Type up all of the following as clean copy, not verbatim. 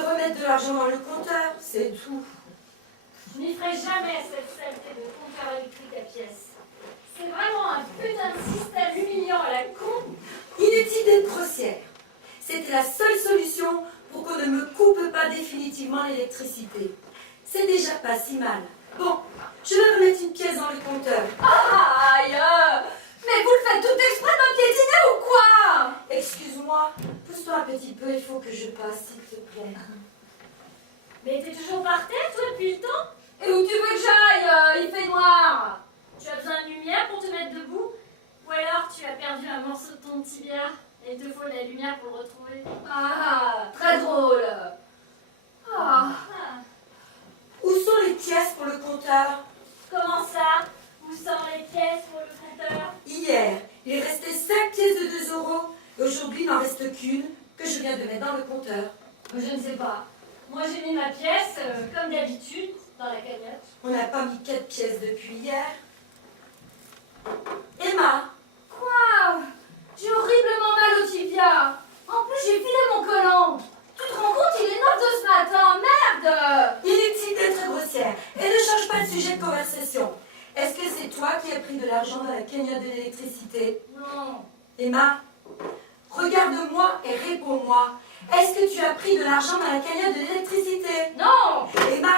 de remettre de l'argent dans le compteur, c'est tout. Je n'y ferai jamais cette saleté de compteur électrique à pièces. C'est vraiment un putain de système humiliant à la con. Inutile d'être grossière. C'était la seule solution pour qu'on ne me coupe pas définitivement l'électricité. C'est déjà pas si mal. Bon, je vais remettre une pièce dans le compteur. Aïe! Mais vous le faites tout exprès de me piétiner ou quoi? Excuse-moi, pousse-toi un petit peu, il faut que je passe, s'il te plaît. Mais t'es toujours par terre, toi, depuis le temps? Et où tu veux que j'aille? Il fait noir. Tu as besoin de lumière pour te mettre debout? Ou alors tu as perdu un morceau de ton tibia et il te faut de la lumière pour le retrouver? Ah, très drôle. Ah. Où sont les pièces pour le compteur? Comment ça? Où sont les pièces pour le compteur? Hier, il restait 5 pièces de 2 euros. Et aujourd'hui, il n'en reste qu'une que je viens de mettre dans le compteur. Je ne sais pas. Moi j'ai mis ma pièce, comme d'habitude, dans la cagnotte. On n'a pas mis 4 pièces depuis hier. Emma, Quoi? J'ai horriblement mal au tibia. En plus, j'ai filé mon collant. Tu te rends compte, il est 9 de ce matin. Merde! inutile d'être grossière et ne change pas de sujet de conversation. Est-ce que c'est toi qui as pris de l'argent dans la cagnotte de l'électricité? Non. Emma, regarde-moi et réponds-moi. Est-ce que tu as pris de l'argent dans la cagnotte de l'électricité? Non! Emma,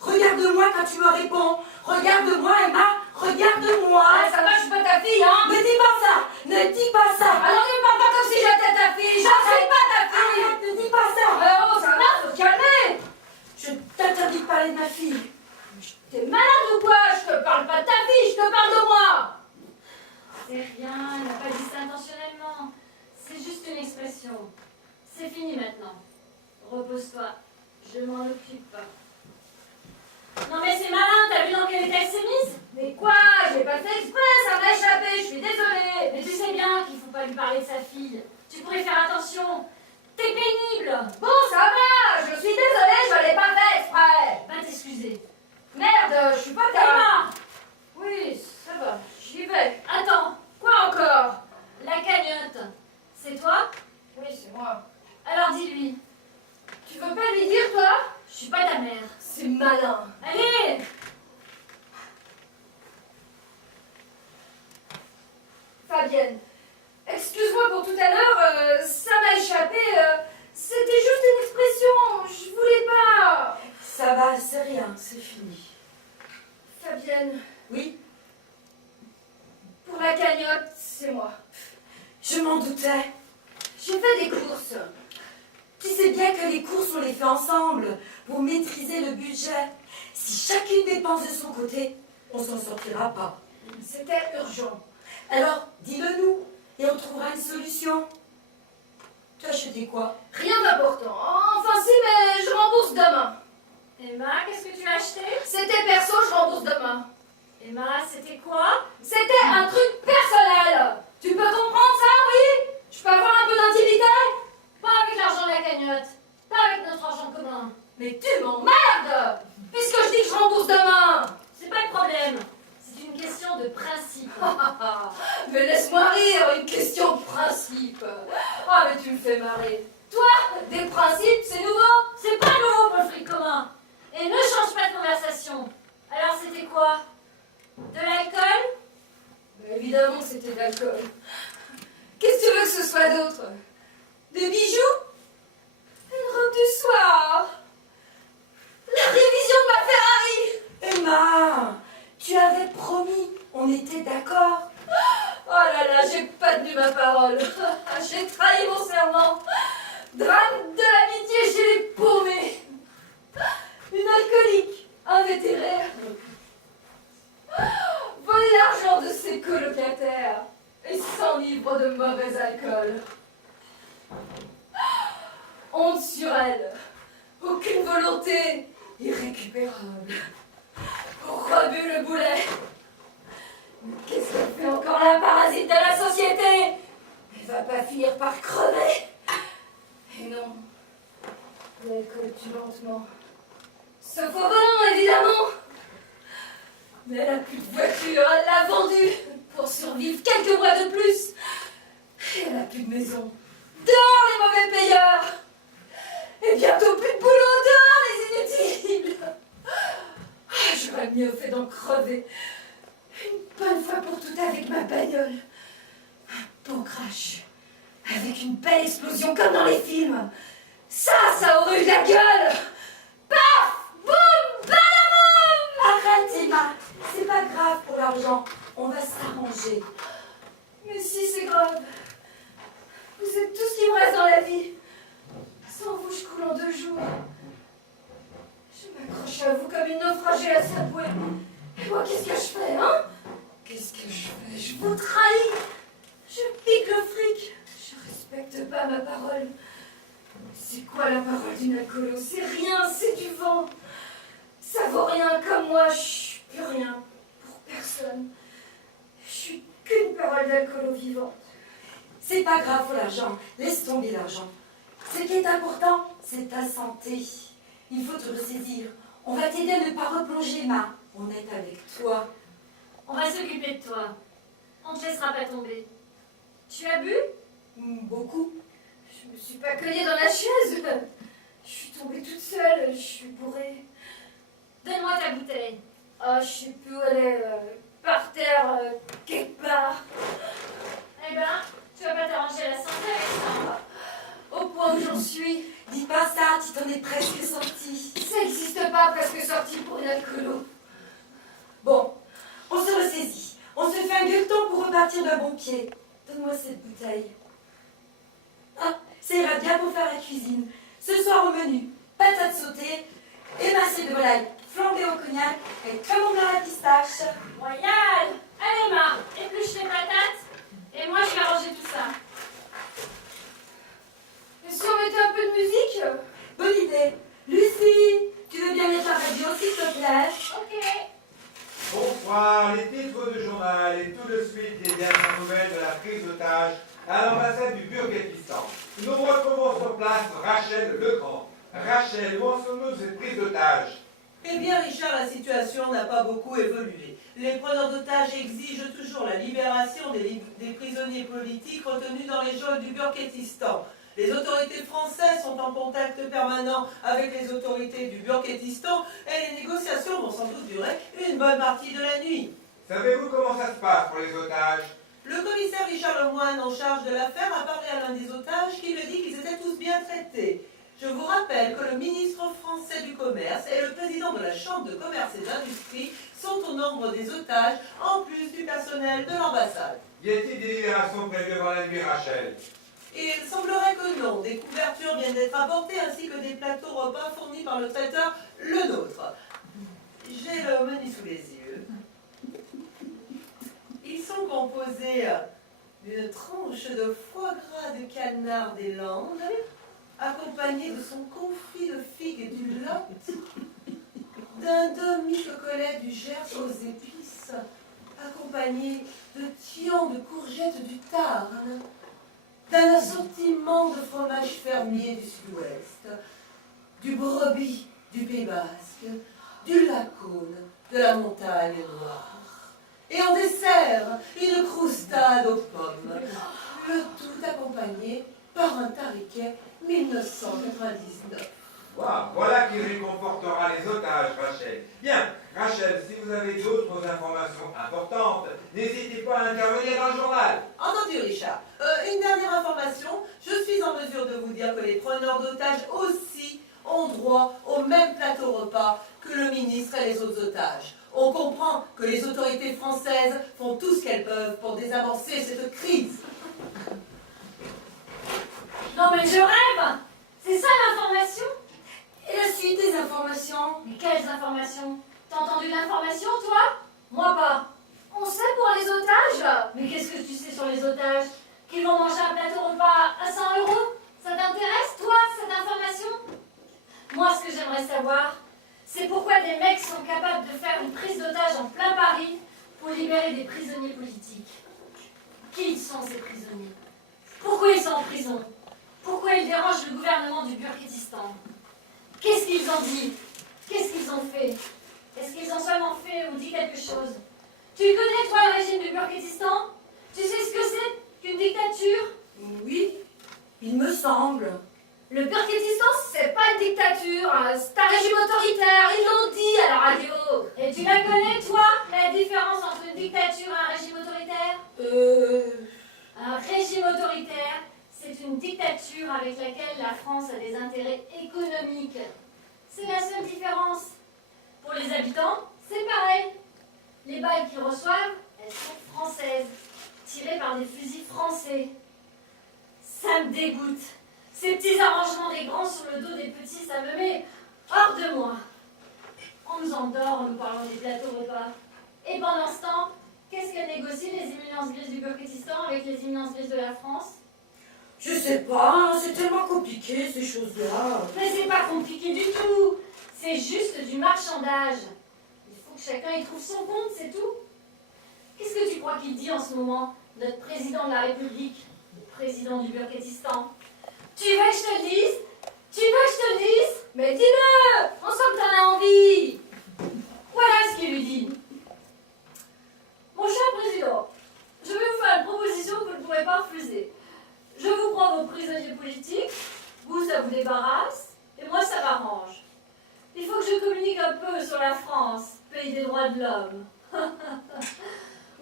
regarde-moi quand tu me réponds. Regarde-moi, Emma, regarde-moi. Ah, ça va, je suis pas ta fille, hein? Ne dis pas ça, ne dis pas ça. Alors ne me parle pas comme si j'étais ta fille. J'en suis pas ta fille. Arrête, ne dis pas ça. Oh, ça va, faut te calmer. Je t'interdis de parler de ma fille. T'es malade ou quoi? Je te parle pas de ta fille, je te parle de moi. C'est rien, elle n'a pas dit ça intentionnellement. C'est juste une expression. C'est fini maintenant. Repose-toi, je m'en occupe. Non mais c'est malin, t'as vu dans quel état elle s'est mise? Mais quoi? J'ai pas fait exprès, ça m'a échappé, je suis désolée. Mais tu sais bien qu'il faut pas lui parler de sa fille. Tu pourrais faire attention. T'es pénible. Bon, ça va, je suis désolée, je l'ai pas fait exprès. Va t'excuser. Merde, je suis pas ta... Emma! Oui, ça va, j'y vais. Attends, Quoi encore? la cagnotte, c'est toi? Oui, c'est moi. Alors dis-lui, Tu veux pas lui dire, toi? je suis pas ta mère. C'est malin. Allez! Fabienne, excuse-moi pour tout à l'heure, ça m'a échappé. C'était juste une expression, je voulais pas. Ça va, c'est rien, c'est fini. Fabienne, Oui, pour la cagnotte, c'est moi. je m'en doutais. J'ai fait des courses. Tu sais bien que les courses, on les fait ensemble pour maîtriser le budget. Si chacune dépense de son côté, on s'en sortira pas. C'était urgent. Alors, dis-le nous et on trouvera une solution. Tu as acheté quoi? Rien d'important. Enfin si, mais je rembourse demain. Emma, qu'est-ce que tu as acheté? C'était perso, je rembourse demain. Emma, c'était quoi? C'était un truc personnel. Tu peux comprendre ça, oui? Je peux avoir un peu d'intimité? Pas avec l'argent de la cagnotte. Pas avec notre argent commun. Mais tu m'emmerdes! Puisque je dis que je rembourse demain! C'est pas le problème. C'est une question de principe. Mais laisse-moi rire, une question de principe. Ah, mais tu me fais marrer. Toi, des principes, c'est nouveau? C'est pas nouveau pour le fric commun. Et ne change pas de conversation. Alors c'était quoi? De l'alcool? Mais évidemment que c'était de l'alcool. Qu'est-ce que tu veux que ce soit d'autre? Des bijoux? Une robe du soir? La révision de ma Ferrari? Emma, tu avais promis, on était d'accord. Oh là là, j'ai pas tenu ma parole. J'ai trahi mon serment. Drame de l'amitié chez les paumés. Une alcoolique, invétérée. Voler l'argent de ses colocataires et s'enivre de mauvais alcool. Honte sur elle. Aucune volonté irrécupérable. Pourquoi bu le boulet? Mais qu'est-ce qu'elle fait encore la parasite de la société? Elle va pas finir par crever. Et non, l'alcool tue lentement. Sauf au volant, évidemment. Mais elle a plus de voiture, elle l'a vendue pour survivre quelques mois de plus. Et elle a plus de maison. Dehors les mauvais payeurs. Et bientôt plus de boulot dehors, les inutiles. Ah, j'aurais mieux fait d'en crever. Une bonne fois pour toutes avec ma bagnole. Un beau crash. Avec une belle explosion comme dans les films. Ça aurait eu de la gueule. Paf, boum, badaboum. Arrête, Emma. C'est pas grave pour l'argent. On va s'arranger. Mais si, c'est grave. Vous êtes tout ce qui me reste dans la vie. Sans vous, je coule en 2 jours. Je m'accroche à vous comme une naufragée à sa bouée. Et moi, qu'est-ce que je fais, hein? Qu'est-ce que je fais? Je vous trahis. Je pique le fric. Je respecte pas ma parole. C'est quoi la parole d'une alcoolo? C'est rien, c'est du vent. Ça vaut rien comme moi, je suis plus rien. Pour personne. Je suis qu'une parole d'alcoolo vivante. C'est pas grave pour l'argent. Laisse tomber l'argent. Ce qui est important, c'est ta santé. Il faut te ressaisir. On va t'aider à ne pas replonger, Emma. On est avec toi. On va s'occuper de toi. On te laissera pas tomber. Tu as bu? Beaucoup. Je me suis pas cognée dans la chaise. Je suis tombée toute seule. Je suis bourrée. Donne-moi ta bouteille. Ah, je sais plus où elle est. Par terre, quelque part. Eh ben, tu vas pas t'arranger la santé avec ça. Au point où j'en suis. Dis pas ça, tu t'en es presque sortie. Ça n'existe pas presque sorti pour une alcoolo. Bon, on se ressaisit. On se fait un gueuleton pour repartir d'un bon pied. Donne-moi cette bouteille. Ah, ça ira bien pour faire la cuisine. Ce soir au menu, patates sautées, émincées de volaille flambées au cognac et camembert à la pistache. Royal! Allez, Emma, épluche les patates. Et moi, je vais arranger tout ça. Et si on mettait un peu de musique? Bonne idée. Lucie, tu veux bien mettre la radio, s'il te plaît? Ok. Bonsoir, les titres du journal et tout de suite les dernières nouvelles de la prise d'otage à l'ambassade du Burkestan. Nous retrouvons sur place Rachel Legrand. Rachel, où en sommes-nous de cette prise d'otage? Eh bien, Richard, la situation n'a pas beaucoup évolué. Les preneurs d'otages exigent toujours la libération des prisonniers politiques retenus dans les geôles du Burkestan. Les autorités françaises sont en contact permanent avec les autorités du Burkestan et les négociations vont sans doute durer une bonne partie de la nuit. Savez-vous comment ça se passe pour les otages? Le commissaire Richard Lemoine, en charge de l'affaire, a parlé à l'un des otages qui lui dit qu'ils étaient tous bien traités. Je vous rappelle que le ministre français du Commerce et le président de la Chambre de commerce et d'industrie sont au nombre des otages, en plus du personnel de l'ambassade. Y a-t-il des libérations prévues avant la nuit, Rachel? Il semblerait que non. Des couvertures viennent d'être apportées ainsi que des plateaux repas fournis par le traiteur Le Nôtre. J'ai le menu sous les yeux. Ils sont composés d'une tranche de foie gras de canard des Landes, accompagné de son confit de figues et du Lot, d'un demi-chocolat du Gers aux épices, accompagné de tiens de courgettes du Tarn, d'un assortiment de fromage fermier du Sud-Ouest, du brebis du Pays Basque, du Lacaune, de la Montagne Noire. Et en dessert, une croustade aux pommes, le tout accompagné par un tariquet 1999. Waouh, voilà qui réconfortera les otages, Rachel. Bien, Rachel, si vous avez d'autres informations importantes, n'hésitez pas à intervenir dans le journal. Entendu, Richard. Une dernière information. Je suis en mesure de vous dire que les preneurs d'otages aussi ont droit au même plateau repas que le ministre et les autres otages. On comprend que les autorités françaises font tout ce qu'elles peuvent pour désamorcer cette crise. Non, mais je rêve! C'est ça l'information? Et la suite des informations? Mais quelles informations? T'as entendu l'information, toi? Moi pas. On sait pour les otages? Mais qu'est-ce que tu sais sur les otages? Qu'ils vont manger un plateau repas à 100 €? Ça t'intéresse, toi, cette information? Moi, ce que j'aimerais savoir, c'est pourquoi des mecs sont capables de faire une prise d'otage en plein Paris pour libérer des prisonniers politiques. Qui sont ces prisonniers? Pourquoi ils sont en prison? Pourquoi ils dérangent le gouvernement du Burkestan? Qu'est-ce qu'ils ont dit? Qu'est-ce qu'ils ont fait? Est-ce qu'ils ont seulement fait ou dit quelque chose? Tu connais, toi, le régime du Burkestan? Tu sais ce que c'est qu'une dictature? Oui, il me semble. Le Burkirkistan, c'est pas une dictature, hein, c'est un régime autoritaire, ils l'ont dit à la radio. Et tu la connais, toi, la différence entre une dictature et un régime autoritaire? Un régime autoritaire, c'est une dictature avec laquelle la France a des intérêts économiques. C'est la seule différence. Pour les habitants, c'est pareil. Les balles qu'ils reçoivent, elles sont françaises, tirées par des fusils français. Ça me dégoûte. Ces petits arrangements des grands sur le dos des petits, ça me met hors de moi. On nous endort en nous parlant des plateaux repas. Et pendant ce temps, qu'est-ce que négocient les imminences grises du Burkirkistan avec les imminences grises de la France? Je sais pas, hein, c'est tellement compliqué ces choses-là. Mais c'est pas compliqué du tout. C'est juste du marchandage. Il faut que chacun y trouve son compte, c'est tout. Qu'est-ce que tu crois qu'il dit en ce moment, notre président de la République, le président du Burkirkistan? Tu veux que je te le dise? Tu veux que je te le dise? Mais dis-le, on sent que t'en as envie. Voilà ce qu'il lui dit. Mon cher président, je vais vous faire une proposition que vous ne pourrez pas refuser. Je vous prends vos prisonniers politiques, vous ça vous débarrasse, et moi ça m'arrange. Il faut que je communique un peu sur la France, pays des droits de l'homme.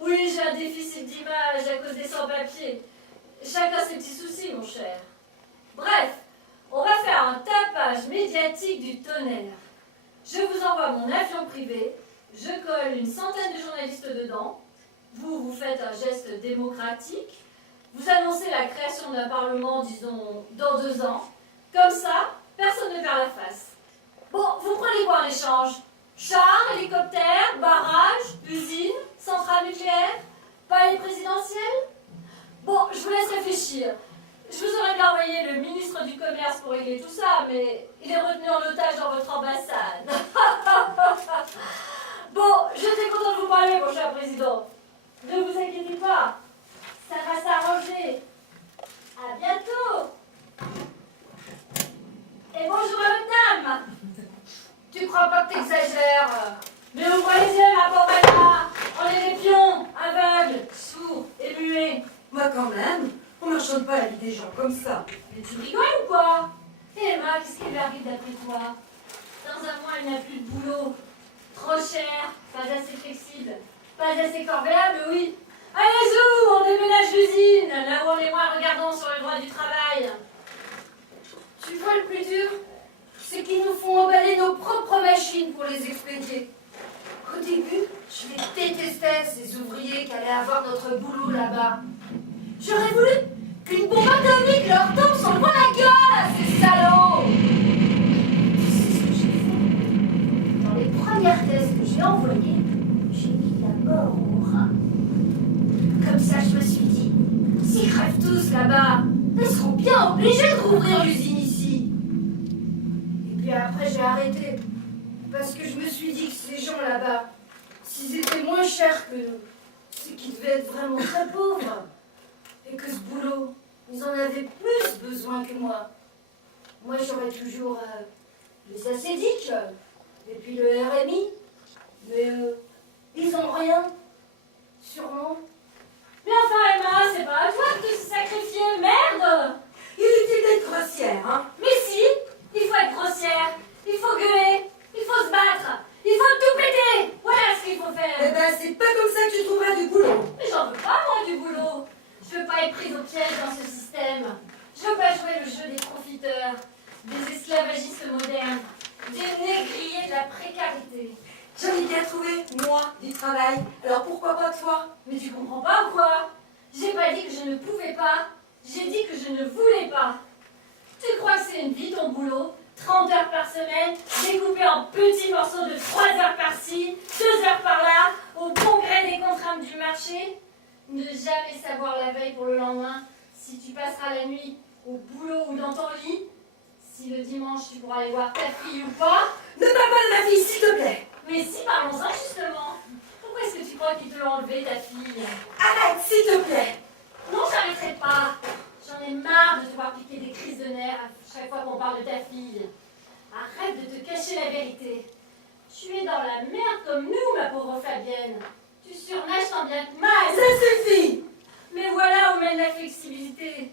Oui, j'ai un déficit d'image à cause des sans-papiers. Chacun ses petits soucis, mon cher. Bref, on va faire un tapage médiatique du tonnerre. Je vous envoie mon avion privé, je colle une centaine de journalistes dedans, vous faites un geste démocratique, vous annoncez la création d'un parlement, disons, dans 2 ans. Comme ça, personne ne perd la face. Bon, vous prenez quoi en échange? Chars, hélicoptères, barrages, usines, centrales nucléaires, palais présidentiel? Bon, je vous laisse réfléchir. Je vous aurais bien envoyé le ministre du Commerce pour régler tout ça, mais il est retenu en otage dans votre ambassade. Bon, j'étais contente de vous parler, mon cher président. Ne vous inquiétez pas, ça va s'arranger. À bientôt. Et bonjour à votre dame. Tu crois pas que t'exagères? Mais ouvrez les yeux, ma pauvre Anna. On est des pions, aveugles, sourds et muets. Moi quand même, on marchande pas la vie des gens comme ça. Mais tu rigoles ou quoi? Et Emma, qu'est-ce qui lui arrive d'après toi? Dans un mois, il n'a plus de boulot. Trop cher, pas assez flexible, pas assez corvéable, oui. Allez, zou, on déménage l'usine, là où on est moins regardants sur le droit du travail. Tu vois le plus dur? C'est qu'ils nous font emballer nos propres machines pour les expédier. Au début, je les détestais, ces ouvriers qui allaient avoir notre boulot là-bas. J'aurais voulu qu'une bombe atomique leur tombe sur le coin de la gueule à ces salauds. Tu sais ce que j'ai fait? Dans les premières thèses que j'ai envoyées, j'ai mis la mort au rat. Comme ça, je me suis dit, s'ils crèvent tous là-bas, ils seront bien obligés de rouvrir l'usine ici. Et puis après, j'ai arrêté. Parce que je me suis dit que ces gens là-bas, s'ils étaient moins chers que nous, c'est qu'ils devaient être vraiment très pauvres. Et que ce boulot, ils en avaient plus besoin que moi. Moi, j'aurais toujours les assédiques, et puis le RMI. Mais ils ont rien. Sûrement. Mais enfin, Emma, c'est pas à toi de te sacrifier, merde! Inutile d'être grossière, hein. Mais si, il faut être grossière, il faut gueuler, il faut se battre, il faut tout péter. Voilà ce qu'il faut Eh faire. ben, c'est pas comme ça que tu trouveras du boulot. Mais j'en veux pas, moi, du boulot. Je veux pas être prise au piège dans ce système. Je veux pas jouer le jeu des profiteurs, des esclavagistes modernes, des négriers de la précarité. J'en ai bien trouvé, moi, du travail. Alors pourquoi pas toi? Mais tu comprends pas ou quoi? J'ai pas dit que je ne pouvais pas, j'ai dit que je ne voulais pas. Tu crois que c'est une vie ton boulot? 30 heures par semaine, découpé en petits morceaux de 3 heures par-ci, 2 heures par-là, au congrès des contraintes du marché? Ne jamais savoir la veille pour le lendemain si tu passeras la nuit au boulot ou dans ton lit, si le dimanche tu pourras aller voir ta fille ou pas. Ne parle pas de ma fille, s'il te plaît. Mais si, parlons-en justement. Pourquoi est-ce que tu crois qu'ils te l'ont enlevé, ta fille? Arrête, s'il te plaît. Non, j'arrêterai pas. J'en ai marre de te voir piquer des crises de nerfs à chaque fois qu'on parle de ta fille. Arrête de te cacher la vérité. Tu es dans la merde comme nous, ma pauvre Fabienne. Tu surnages tant bien que mal. Ça suffit. Mais voilà où mène la flexibilité.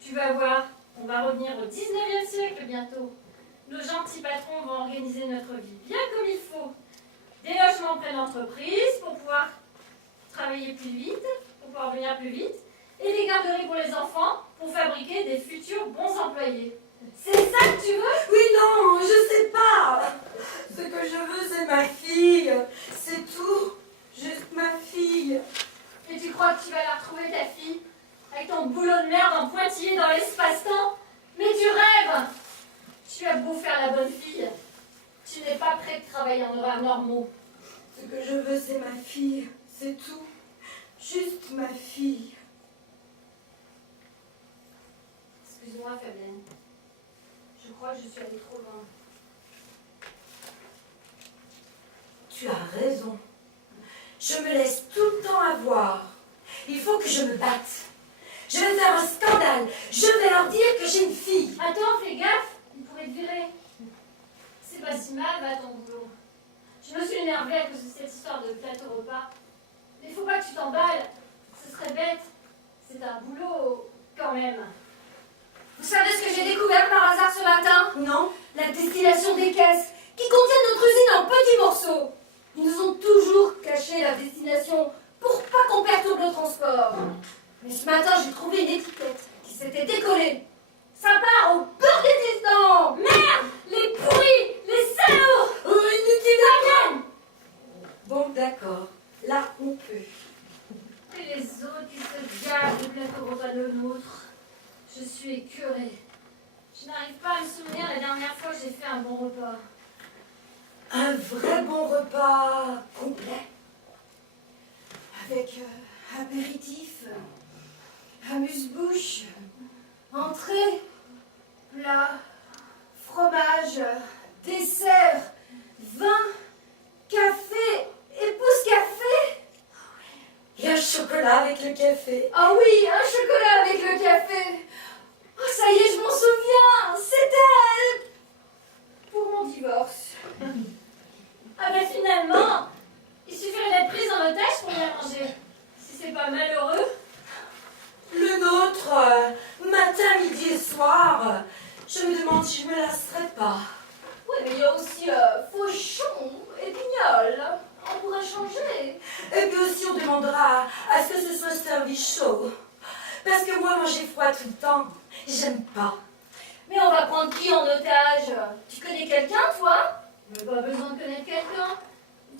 Tu vas voir, On va revenir au 19e siècle bientôt. Nos gentils patrons vont organiser notre vie bien comme il faut. Des logements près d'entreprise pour pouvoir travailler plus vite, pour pouvoir venir plus vite, et des garderies pour les enfants pour fabriquer des futurs bons employés. C'est ça que tu veux? Oui, non, je sais pas. Ce que je veux, c'est ma fille. C'est tout. Juste ma fille. Et tu crois que tu vas la retrouver, ta fille, avec ton boulot de merde en pointillé dans l'espace-temps? Mais tu rêves! Tu as beau faire la bonne fille, tu n'es pas prêt de travailler en horaires normaux. Ce que je veux, c'est ma fille. C'est tout. Juste ma fille. Excuse-moi, Fabienne. Je crois que je suis allée trop loin. Tu as raison. Je me laisse tout le temps avoir. Il faut que je me batte. Je vais faire un scandale. Je vais leur dire que j'ai une fille. Attends, fais gaffe, ils pourraient te virer. C'est pas si mal, va à ton boulot. Je me suis énervée à cause de cette histoire de plateau repas. Mais faut pas que tu t'emballes. Ce serait bête. C'est un boulot, quand même. Vous savez ce que j'ai découvert par hasard ce matin? Non? La destillation des caisses, qui contiennent notre usine en petits morceaux. Ils nous ont toujours caché la destination pour pas qu'on perturbe le transport. Mais ce matin, j'ai trouvé une étiquette qui s'était décollée. Ça part au Burger-Tistan. Merde! Les pourris! Les salauds! Inutile. Bon, d'accord. Là, on peut. Et les autres qui se gavent de plateau repas de l'autre. Je suis écœurée. Je n'arrive pas à me souvenir la dernière fois que j'ai fait un bon repas. Un vrai bon repas complet. Avec apéritif, amuse-bouche, Entrée, plat, fromage, dessert, vin, café et pousse-café. et un chocolat avec le café. Ah oui, un chocolat avec le café. Oh, ça y est, je m'en souviens. C'était pour mon divorce. Ah ben finalement, il suffirait d'être prise en otage pour bien manger. Si c'est pas malheureux. Le nôtre, matin, midi et soir, je me demande si je me lasserais pas. Oui, mais il y a aussi fauchon et pignol. On pourrait changer. Et puis aussi, on demandera à ce que ce soit servi chaud. Parce que moi, manger froid tout le temps, j'aime pas. Mais on va prendre qui en otage? Tu connais quelqu'un, toi? Mais pas besoin de connaître quelqu'un.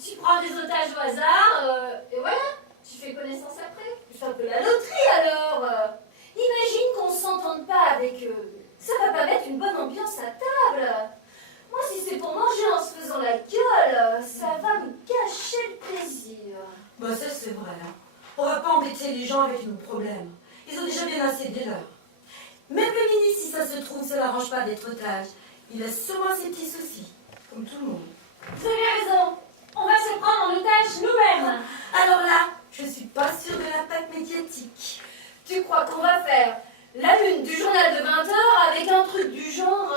Tu prends des otages au hasard, et voilà, tu fais connaissance après. C'est un peu la loterie alors. Imagine qu'on ne s'entende pas avec eux. Ça va pas mettre une bonne ambiance à table. Moi, si c'est pour manger en se faisant la gueule, ça va me gâcher le plaisir. Bah ça, c'est vrai. Hein. On va pas embêter les gens avec nos problèmes. Ils ont déjà bien assez des leurs. Même le ministre, si ça se trouve, ça l'arrange pas d'être otage. Il a sûrement ses petits soucis, comme tout le monde. Vous avez raison, on va se prendre en otage nous-mêmes. Alors là, je suis pas sûre de l'attaque médiatique. Tu crois qu'on va faire la une du journal de 20h avec un truc du genre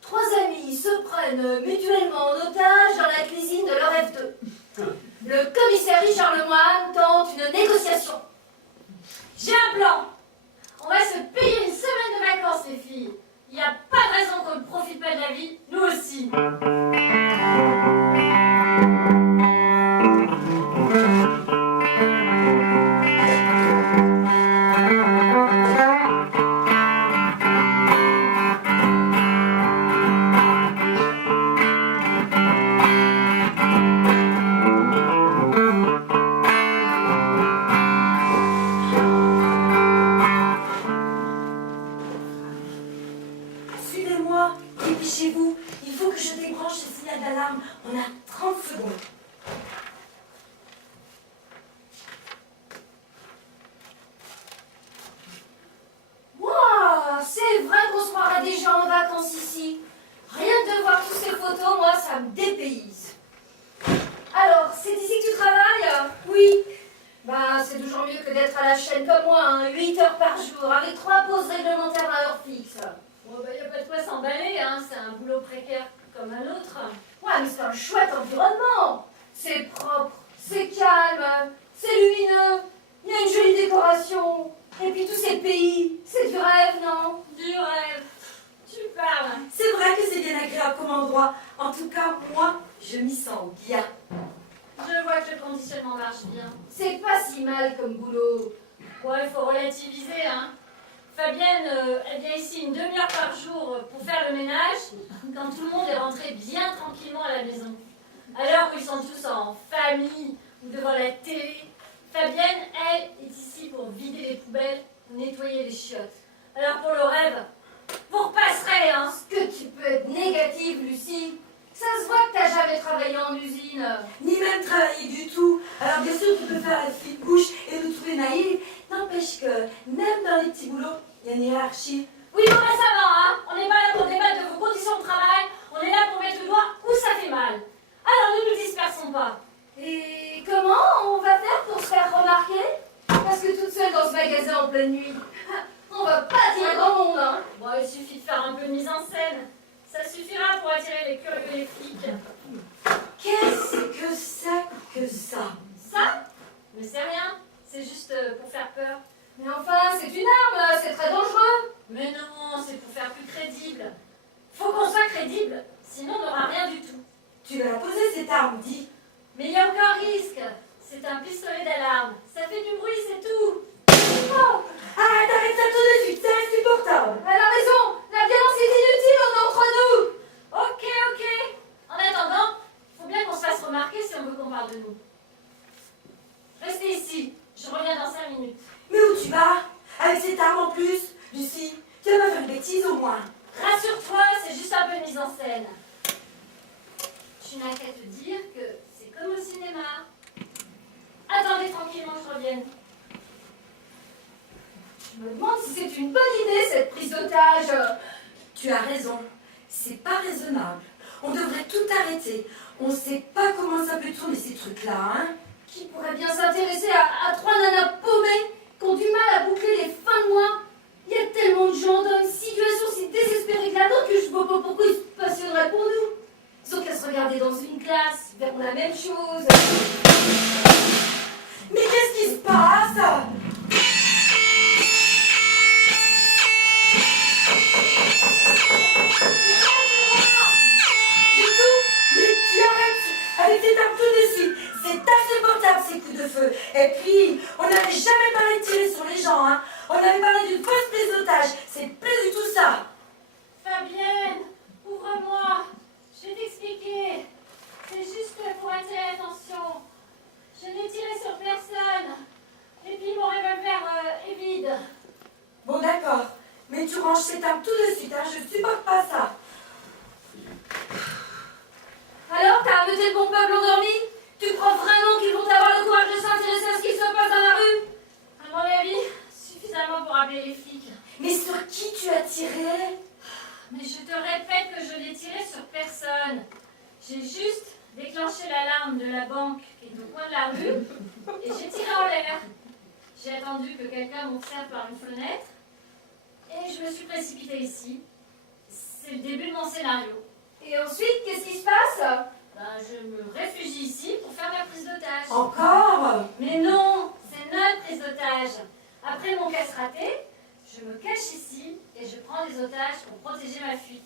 trois amis se prennent mutuellement en otage dans la cuisine de leur F2. Le commissaire Richard Lemoine tente une négociation. J'ai un plan. On va se payer une semaine de vacances, les filles. Il n'y a pas de raison qu'on ne profite pas de la vie, nous aussi. Suivez-moi, dépêchez-vous. Il faut que je débranche le signal d'alarme. On a 30 secondes. Waouh, c'est vrai qu'on se croirait déjà en vacances ici. Rien que de voir toutes ces photos, moi, ça me dépayse. Alors, c'est ici que tu travailles? Oui, Bah, c'est toujours mieux que d'être à la chaîne comme moi, hein, 8 heures par jour, avec 3 pauses réglementaires à heure fixe. Bon, bah, y a pas de quoi s'emballer, hein. C'est un boulot précaire comme un autre. Ouais, mais c'est un chouette environnement. C'est propre, c'est calme, c'est lumineux, il y a une jolie décoration. Et puis tous ces pays, c'est du rêve, non? Du rêve. Tu parles. C'est vrai que c'est bien agréable comme endroit. En tout cas, moi, je m'y sens bien. Je vois que le conditionnement marche bien. C'est pas si mal comme boulot. Ouais, il faut relativiser, hein. Fabienne, elle vient ici une demi-heure par jour pour faire le ménage, quand tout le monde est rentré bien tranquillement à la maison. À l'heure où ils sont tous en famille ou devant la télé, Fabienne, elle, est ici pour vider les poubelles ou nettoyer les chiottes. Alors pour le rêve, vous repasserez, hein. Est-ce que tu peux être négative, Lucie? Ça se voit que t'as jamais travaillé en usine. Ni même travailler du tout. Alors bien sûr, tu peux faire la fine bouche et nous trouver naïfs. N'empêche que, même dans les petits boulots, il y a une hiérarchie. Oui, bon, ben ça va, hein. On n'est pas là pour débattre de vos conditions de travail, on est là pour mettre le doigt où ça fait mal. Alors ne nous dispersons pas. Et comment on va faire pour se faire remarquer? Parce que toute seule dans ce magasin en pleine nuit, on va pas attirer grand monde, hein. Bon, il suffit de faire un peu de mise en scène. Ça suffira pour attirer les curieux et les flics. Qu'est-ce que c'est que ça? Ça? Mais c'est rien. C'est juste pour faire peur. Mais enfin, c'est une arme, c'est très dangereux. Mais non, c'est pour faire plus crédible. Faut qu'on soit crédible, sinon on n'aura rien du tout. Tu vas la poser cette arme, dis. Mais il y a encore risque. C'est un pistolet d'alarme. Ça fait du bruit, c'est tout. Oh, Arrête ça tout de suite, c'est insupportable. elle a raison, la violence est inutile, on est entre nous. Ok. En attendant, faut bien qu'on se fasse remarquer si on veut qu'on parle de nous. Restez ici. Je reviens dans 5 minutes. Mais où tu vas? Avec cette arme en plus? Lucie, tu vas pas faire une bêtise au moins. Rassure-toi, c'est juste un peu de mise en scène. Tu n'as qu'à te dire que c'est comme au cinéma. Attendez tranquillement que je revienne. Je me demande si c'est une bonne idée, cette prise d'otage. Tu as raison, c'est pas raisonnable. On devrait tout arrêter. On sait pas comment ça peut tourner ces trucs-là, hein? Qui pourrait bien s'intéresser à 3 nanas paumées qui ont du mal à boucler les fins de mois? Il y a tellement de gens dans une situation si désespérée que la nôtre que je vois pas pourquoi ils se passionneraient pour nous. Sauf qu'à se regarder dans une classe, verront la même chose. Mais qu'est-ce qui se passe? C'est tout? Mais tu arrêtes avec cette arme tout de suite. C'est insupportable ces coups de feu. Et puis, on n'avait jamais parlé de tirer sur les gens, hein. On avait parlé d'une fausse prise d'otage. C'est plus du tout ça. Fabienne, ouvre-moi. Je vais t'expliquer. C'est juste pour attirer l'attention. Je n'ai tiré sur personne. Et puis mon revolver est vide. Bon, d'accord. Mais tu ranges cette arme tout de suite, hein. Je supporte pas ça. Alors, t'as arrêté le bon peuple endormi? Tu crois vraiment qu'ils vont avoir le courage de s'intéresser à ce qui se passe dans la rue? À mon avis, suffisamment pour appeler les flics. Mais sur qui tu as tiré? Mais je te répète que je n'ai tiré sur personne. J'ai juste déclenché l'alarme de la banque qui est au coin de la rue et j'ai tiré en l'air. J'ai attendu que quelqu'un m'observe par une fenêtre et je me suis précipitée ici. C'est le début de mon scénario. Et ensuite, qu'est-ce qui se passe? Ben, je me réfugie ici pour faire ma prise d'otage. Encore? Mais non, c'est notre prise d'otage. Après mon casse raté, je me cache ici et je prends des otages pour protéger ma fuite.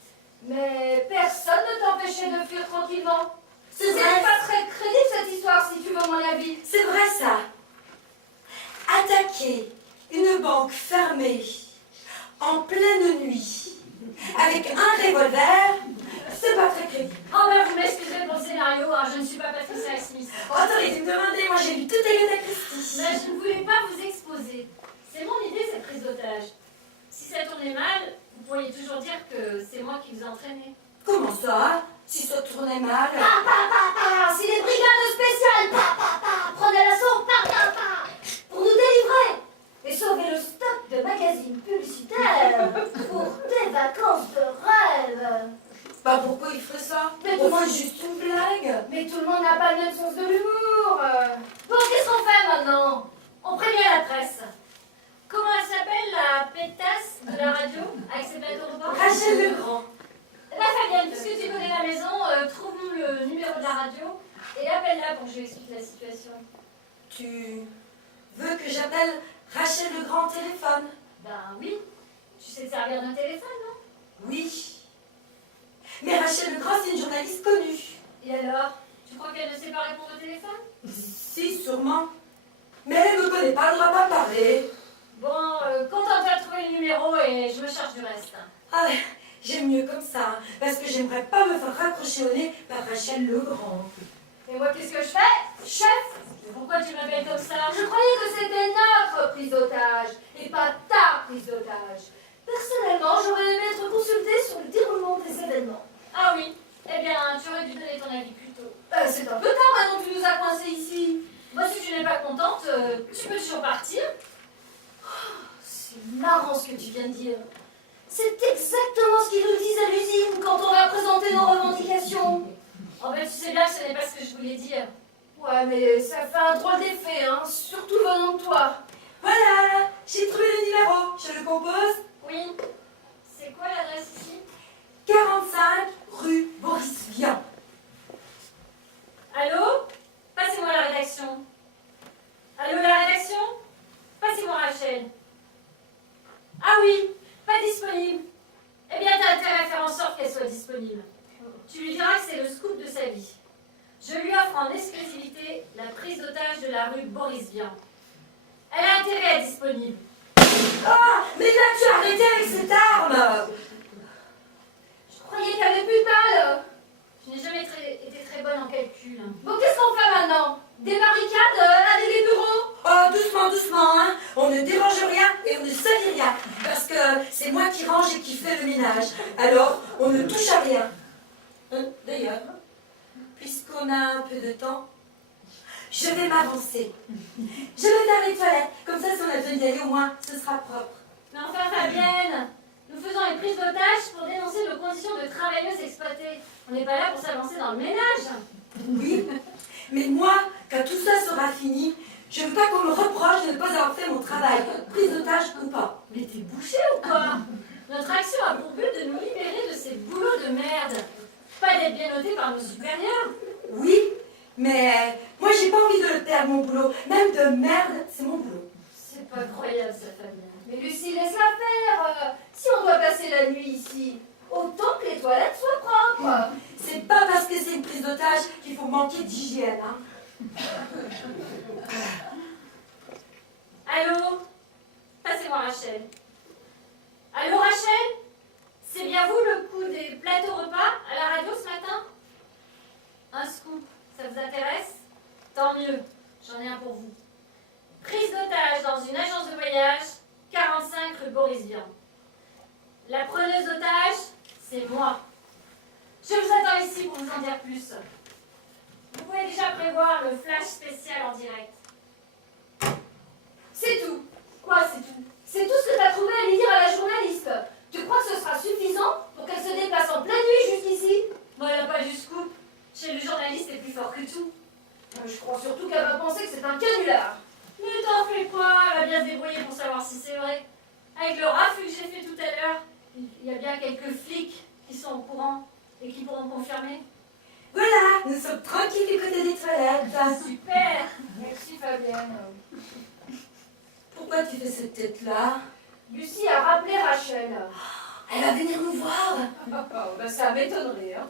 Mais personne ne t'empêchait de fuir tranquillement. C'est C'est vrai. pas très crédible cette histoire, si tu veux mon avis. C'est vrai ça. Attaquer une banque fermée en pleine nuit avec un revolver, c'est pas très crédible. Oh ben vous m'excuserez pour le scénario, hein, je ne suis pas Patricia Smith. Oh, attendez, tu me demandais, moi j'ai lu toute Agatha Christie. Mais je ne voulais pas vous exposer. C'est mon idée cette prise d'otage. Si ça tournait mal, vous pourriez toujours dire que c'est moi qui vous entraînais. Comment ça? Si ça tournait mal? Si les brigades spéciales prenaient l'assaut pour nous délivrer et sauver le stock de magazines publicitaires pour des vacances de rêve. Bah pourquoi il ferait ça? Mais Au moins juste une blague. Mais tout le monde n'a pas le même sens de l'humour. Bon, qu'est-ce qu'on fait maintenant? On prévient la presse. Comment elle s'appelle la pétasse de la radio avec ses bateaux rebord? Rachel Legrand. Là Fabienne, puisque tu connais la maison, trouve-nous le numéro de la radio et appelle-la pour que je lui explique la situation. Tu veux que j'appelle Rachel Legrand téléphone. Ben oui. Tu sais te servir d'un téléphone, non? Oui. Mais Rachel Legrand, c'est une journaliste connue. Et alors? Tu crois qu'elle ne sait pas répondre au téléphone? Si, sûrement. Mais elle ne me connaît pas, elle ne va pas parler. Bon, contente-toi de trouver le numéro et je me charge du reste. Ah, j'aime mieux comme ça, hein, parce que j'aimerais pas me faire raccrocher au nez par Rachel Legrand. Et moi, qu'est-ce que je fais? Chef! Mais pourquoi tu m'appelles comme ça? Je croyais que c'était notre prise d'otage et pas ta prise d'otage. Personnellement, j'aurais aimé être consultée sur le déroulement des événements. Ah oui. Eh bien, tu aurais dû donner ton avis plus tôt. C'est un peu tard maintenant que tu nous as coincés ici. Moi, si tu n'es pas contente, tu peux toujours partir. C'est marrant ce que tu viens de dire. C'est exactement ce qu'ils nous disent à l'usine quand on va présenter nos revendications. Oh ben, tu sais bien que ce n'est pas ce que je voulais dire. Ouais, mais ça fait un drôle d'effet, hein, surtout venant de toi. Voilà, j'ai trouvé le numéro. Je le compose. Oui. C'est quoi l'adresse ici? 45 rue Boris Vian. Allô? Passez-moi la rédaction. Allô, la rédaction? Passez-moi Rachel. Ah oui, pas disponible. Eh bien, t'as intérêt à faire en sorte qu'elle soit disponible. Tu lui diras que c'est le scoop de sa vie. Je lui offre en exclusivité la prise d'otage de la rue Boris Vian. Elle a intérêt à être disponible. Ah, mais l'as-tu arrêté avec cette arme? Je croyais qu'il n'y avait plus de balles. Je n'ai jamais été très bonne en calcul. Bon, qu'est-ce qu'on fait maintenant? Des barricades avec les bureaux? Oh, doucement, doucement, hein. On ne dérange rien et on ne salit rien. Parce que c'est moi qui range et qui fais le ménage. Alors, on ne touche à rien. D'ailleurs, puisqu'on a un peu de temps, je vais m'avancer. Je vais faire les toilettes. Comme ça, si on a besoin d'y aller, au moins, ce sera propre. Mais enfin, Fabienne, nous faisons une prise d'otage pour dénoncer nos conditions de travailleuses exploitées. On n'est pas là pour s'avancer dans le ménage. Oui, mais moi, quand tout ça sera fini, je ne veux pas qu'on me reproche de ne pas avoir fait mon travail, prise d'otage ou pas. Mais t'es bouché ou quoi? Notre action a pour but de nous libérer de ces boulots de merde. Pas d'être bien noté par nos supérieurs. Oui, mais moi, j'ai pas envie de le perdre, mon boulot. Même de merde, c'est mon boulot. C'est pas croyable, ça, Fabienne. Mais Lucie, laisse-la faire. Si on doit passer la nuit ici, autant que les toilettes soient propres. C'est pas parce que c'est une prise d'otage qu'il faut manquer d'hygiène, hein. Allô? Passez-moi Rachel. Allô, Rachel? C'est bien vous le coup des plateaux repas à la radio ce matin? Un scoop, ça vous intéresse? Tant mieux, j'en ai un pour vous. Prise d'otage dans une agence de voyage, 45 rue Boris Vian. La preneuse d'otage, c'est moi. Je vous attends ici pour vous en dire plus. Vous pouvez déjà prévoir le flash spécial en direct. C'est tout. Quoi, c'est tout? C'est tout ce que t'as trouvé à lui dire à la journaliste. Tu crois que ce sera suffisant pour qu'elle se déplace en pleine nuit jusqu'ici? Bon, elle n'a pas du scoop. Chez le journaliste, est plus fort que tout. Je crois surtout qu'elle va penser que c'est un canular. Ne t'en fais pas, elle va bien se débrouiller pour savoir si c'est vrai. Avec le raffut que j'ai fait tout à l'heure, il y a bien quelques flics qui sont au courant et qui pourront confirmer. Voilà, nous sommes tranquilles du côté des toilettes. Super! Merci Fabienne. Pourquoi tu fais cette tête-là? Lucie a rappelé Rachel. Elle va venir nous voir. Ça m'étonnerait, hein.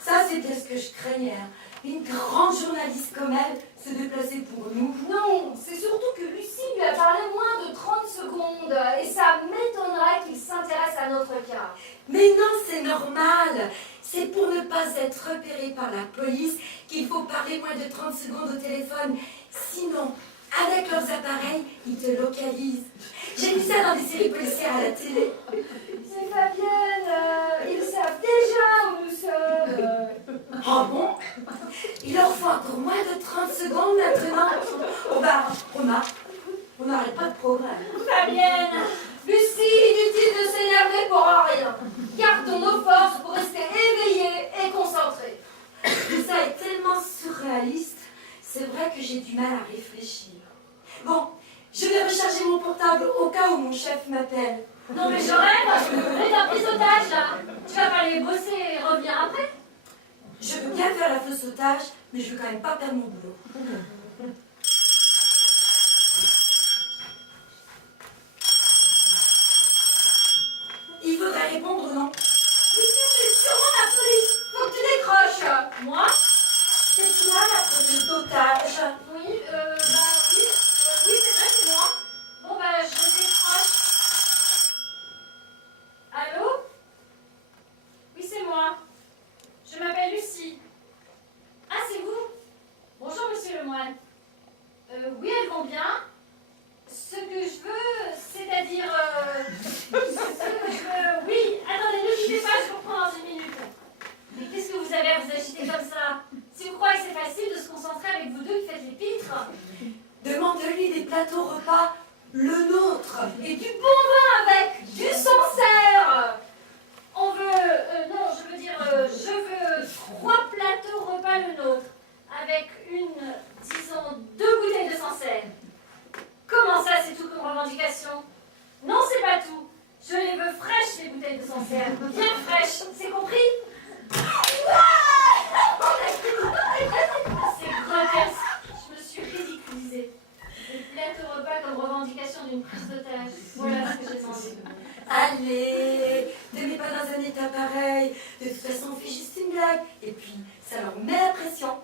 Ça, c'était ce que je craignais, hein. Une grande journaliste comme elle se déplacer pour nous. Non, c'est surtout que Lucie lui a parlé moins de 30 secondes et ça m'étonnerait qu'il s'intéresse à notre cas. Mais non, c'est normal. C'est pour ne pas être repéré par la police qu'il faut parler moins de 30 secondes au téléphone. Sinon, avec leurs appareils, ils te localisent. J'ai vu ça dans des séries policières à la télé. C'est Fabienne, ils savent déjà où nous sommes. Oh bon? Il leur faut encore moins de 30 secondes maintenant. Oh bah, on n'arrête pas de progrès. Fabienne! Lucie, inutile de s'énerver pour rien. Gardons nos forces pour rester éveillés et concentrés. Tout ça est tellement surréaliste, c'est vrai que j'ai du mal à réfléchir. Bon, je vais recharger mon portable au cas où mon chef m'appelle. Non mais je rêve! On est en prise d'otage là! Tu vas pas aller bosser et revenir après? Je veux bien faire la fausse otage, mais je veux quand même pas perdre mon boulot. des plateaux repas le nôtre. Et du bon vin avec du Sancerre. On veut... non, je veux 3 plateaux repas le nôtre, avec disons, 2 bouteilles de Sancerre. Comment ça, c'est tout comme revendication? Non, c'est pas tout. Je les veux fraîches, les bouteilles de Sancerre. Bien fraîches, c'est compris? C'est grotesque. Je me suis ridiculisée. Des plateaux repas comme revendication d'une prise d'otage. Voilà ce que j'ai demandé. Allez, ne mets pas dans un état pareil. De toute façon, on fait juste une blague. Et puis, ça leur met la pression.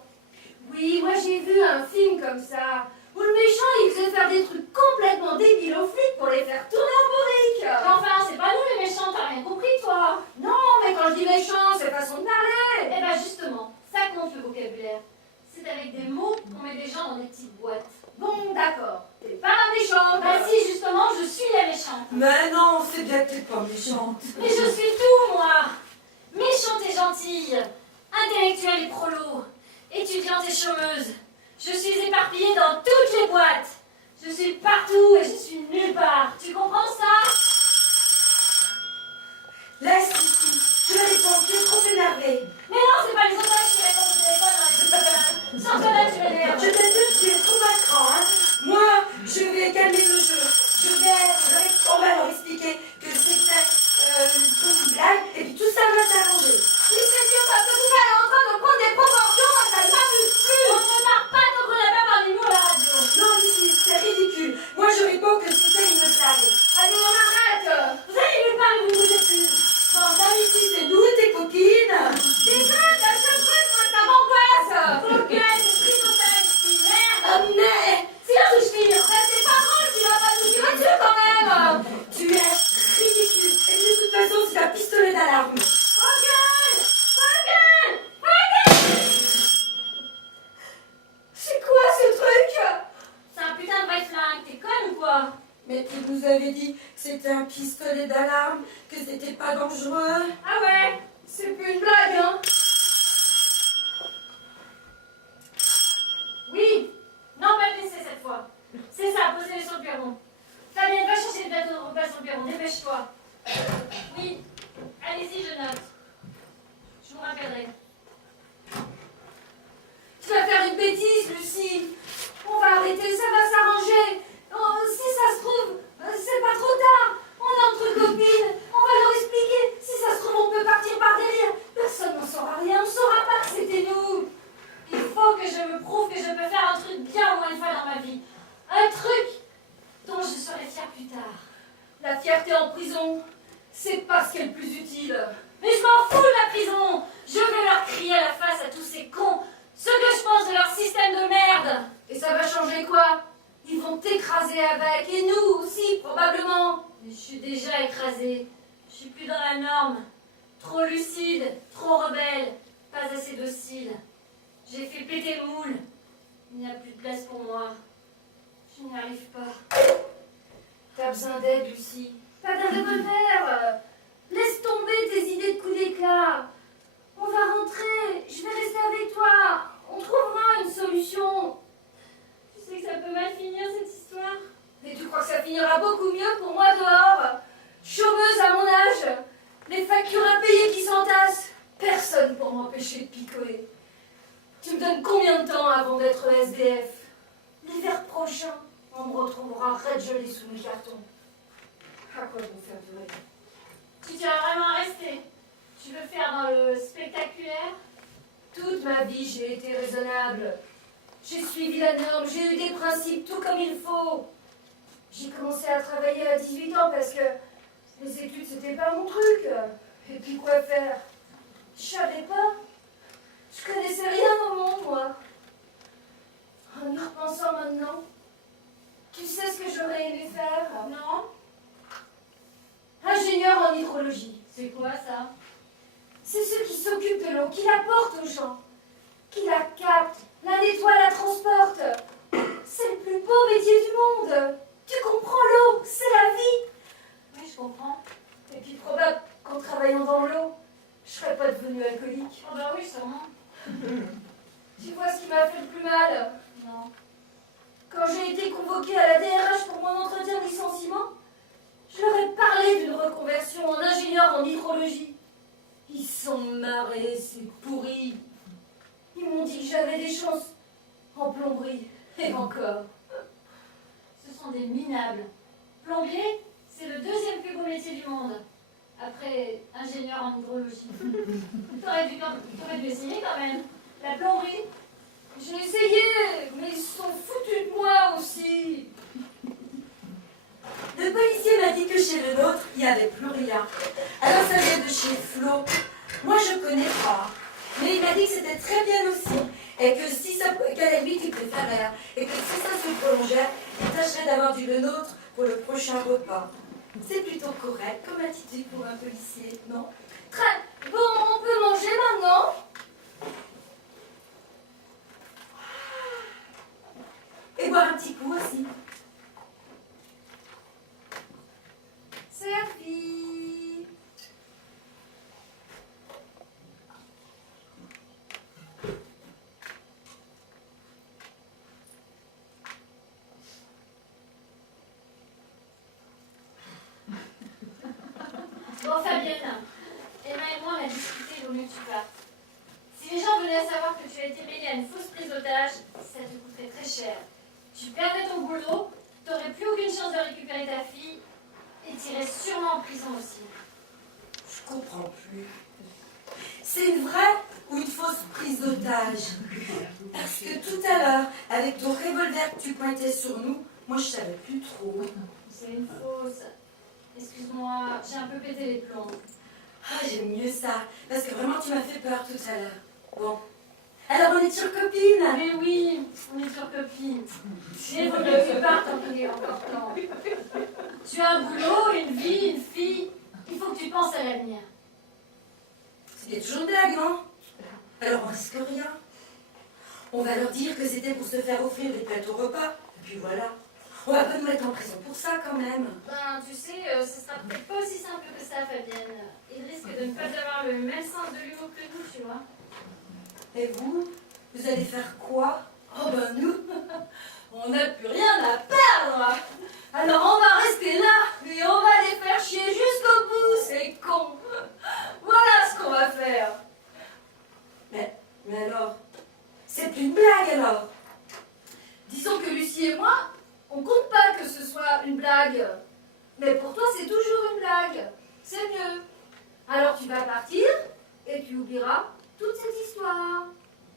Oui, moi j'ai vu un film comme ça, où le méchant il faisait faire des trucs complètement débiles aux flics pour les faire tourner en bourrique. Enfin, c'est pas nous les méchants, t'as rien compris, toi. Non, mais quand je dis méchant, c'est façon de parler. Eh ben justement, ça compte le vocabulaire. C'est avec des mots qu'on met des gens dans des petites boîtes. Bon, d'accord, t'es pas la méchante. Bah si, justement, je suis la méchante. Mais non, c'est bien que t'es pas méchante. Mais je suis tout, moi. Méchante et gentille, intellectuelle et prolo, étudiante et chômeuse. Je suis éparpillée dans toutes les boîtes. Je suis partout et je suis nulle part. Tu comprends ça? Laisse ici. Je réponds, tu es trop énervée. Mais non, c'est pas les otages qui répondent au téléphone dans les trucs. Sans toi là, tu m'énerves. Je t'assure, tu es trop macran, hein. Moi, je vais calmer le jeu. On va leur expliquer que c'était une blague et puis tout ça va s'arranger. Oui, c'est sûr, parce que tout ça est en train de prendre des proportions, ça ne m'amuse plus. On ne part pas tant qu'on n'a pas parlé de nous à la radio. Non, Lucie, c'est ridicule. Moi, je réponds que c'était une blague. Allez, on arrête. Vous allez nulle part et vous ne bougez plus. Bon, ça, Lucie, c'est nous, tes copines. Désolé, ce truc, moi, ça m'angoisse. Vos gueules, c'est pris d'otage ici, merde. Ah, mais Silence, je tire. C'est pas drôle, tu vas pas nous tirer dessus quand même. tu es ridicule. Et de toute façon, c'est un pistolet d'alarme. C'est quoi ce truc? C'est un putain de vrai flingue, t'es conne ou quoi? Mais tu nous avais dit que c'était un pistolet d'alarme, que c'était pas dangereux. Ah ouais? C'est plus une blague, hein? Oui. Non, pas de laisser cette fois. C'est ça, posez-les sur le perron. Fabienne, va chercher les plateaux de repas sur le perron, dépêche-toi. Oui. Allez-y, je note. Je vous rappellerai. Tu vas faire une bêtise, Lucie. On va arrêter, ça va s'arranger. Oh, si ça se trouve, c'est pas trop tard. On est entre copines. On va leur expliquer. Si ça se trouve, on peut partir par derrière. Personne n'en saura rien. On saura pas que c'était nous. Il faut que je me prouve que je peux faire un truc bien au moins une fois dans ma vie. Un truc dont je serai fière plus tard. La fierté en prison, c'est pas ce qui est le plus utile. Mais je m'en fous de la prison. Je vais leur crier à la face à tous ces cons ce que je pense de leur système de merde. Et ça va changer quoi? Ils vont t'écraser avec, et nous aussi, probablement. Mais je suis déjà écrasée. Je suis plus dans la norme. Trop lucide, trop rebelle, pas assez docile. J'ai fait péter le moule. Il n'y a plus de place pour moi. Je n'y arrive pas. T'as besoin d'aide, Lucie. Pas d'un revolver. Laisse tomber tes idées de coups d'éclat. On va rentrer. Je vais rester avec toi. On trouvera une solution. Tu sais que ça peut mal finir cette histoire. Et tu crois que ça finira beaucoup mieux pour moi dehors? Chômeuse à mon âge. Les factures impayées qui s'entassent. Personne pour m'empêcher de picoler. Tu me donnes combien de temps avant d'être SDF? L'hiver prochain, on me retrouvera red gelé sous mes cartons. À quoi bon faire durer? Tu tiens vraiment à rester. Tu veux faire dans le spectaculaire? Toute ma vie, j'ai été raisonnable. J'ai suivi la norme, j'ai eu des principes tout comme il faut. J'ai commencé à travailler à 18 ans parce que les études, c'était pas mon truc. Et puis quoi faire? Je savais pas. Je connaissais rien au monde, moi. En y repensant maintenant, tu sais ce que j'aurais aimé faire? Non. Ingénieur en hydrologie. C'est quoi ça? C'est ceux qui s'occupent de l'eau, qui la portent aux gens, qui la captent, la nettoient, la transportent. C'est le plus beau métier du monde. Tu comprends l'eau, c'est la vie. Oui, je comprends. Et puis probable qu'en travaillant dans l'eau, je serais pas devenue alcoolique. Oh bah oui, sûrement. Tu vois ce qui m'a fait le plus mal? Non. quand j'ai été convoquée à la DRH pour mon entretien de licenciement, je leur ai parlé d'une reconversion en ingénieur en hydrologie. Ils sont marrés, c'est pourri. Ils m'ont dit que j'avais des chances en plomberie, et encore. Ce sont des minables. Plombier, c'est le deuxième plus beau métier du monde. Après ingénieur en hydrologie. T'aurais dû essayer quand même. La plomberie. J'ai essayé, mais ils se sont foutus de moi aussi. Le policier m'a dit que chez le nôtre, il n'y avait plus rien. Alors ça vient de chez Flo. Moi, je connais pas. Mais il m'a dit que c'était très bien aussi. Et que si ça, qu'à la limite, il préférait. Et que si ça se prolongeait, il tâcherait d'avoir du le nôtre pour le prochain repas. C'est plutôt correct comme attitude pour un policier, non? Très bon, on peut manger maintenant? Et boire un petit coup aussi. Servi. Bon, Fabienne, Emma et moi, on a discuté, il vaut mieux que tu partes. Si les gens venaient à savoir que tu as été mêlée à une fausse prise d'otage, ça te coûterait très cher. Tu perdrais ton boulot, tu n'aurais plus aucune chance de récupérer ta fille, et tu irais sûrement en prison aussi. Je comprends plus. C'est une vraie ou une fausse prise d'otage? Parce que tout à l'heure, avec ton revolver que tu pointais sur nous, moi je savais plus trop. C'est une fausse. Excuse-moi, j'ai un peu pété les plombs. Ah, j'aime mieux ça, parce que vraiment tu m'as fait peur tout à l'heure. Bon. Alors on est sur copine? Mais oui, on est sur copine. Il vaut mieux que tu partes tant qu'il est encore temps. Tu as un boulot, une vie, une fille. Il faut que tu penses à l'avenir. C'était toujours une blague, non? Alors on risque rien. On va leur dire que c'était pour se faire offrir des plateaux repas, et puis voilà. On va pas nous mettre en prison pour ça quand même. Ben, tu sais, ce sera peut-être pas aussi simple que ça, Fabienne. Il risque de ne pas avoir le même sens de l'humour que nous, tu vois. Et vous allez faire quoi? Oh ben nous, on n'a plus rien à perdre. Alors on va rester là et on va les faire chier jusqu'au bout, c'est con. Voilà ce qu'on va faire. Mais alors, c'est plus une blague alors? Disons que Lucie et moi, on compte pas que ce soit une blague. Mais pour toi, c'est toujours une blague. C'est mieux. Alors tu vas partir et tu oublieras toute cette histoire.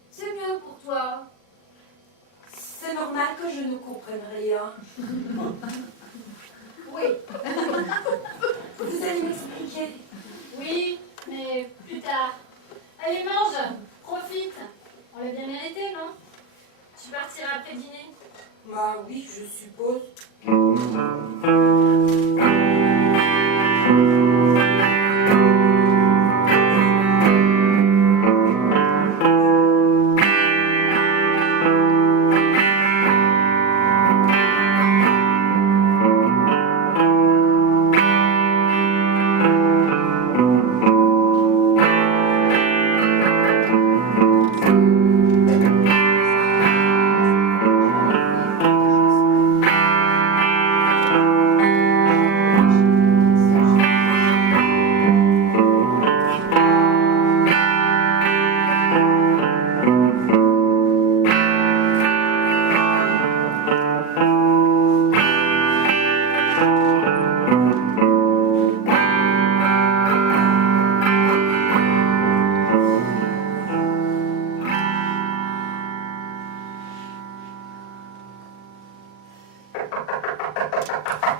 C'est mieux pour toi. C'est normal que je ne comprenne rien. Oui. Vous allez m'expliquer? Oui, mais plus tard. Allez, mange, profite. On l'a bien mérité, non? Tu partiras après dîner. Bah oui, je suppose.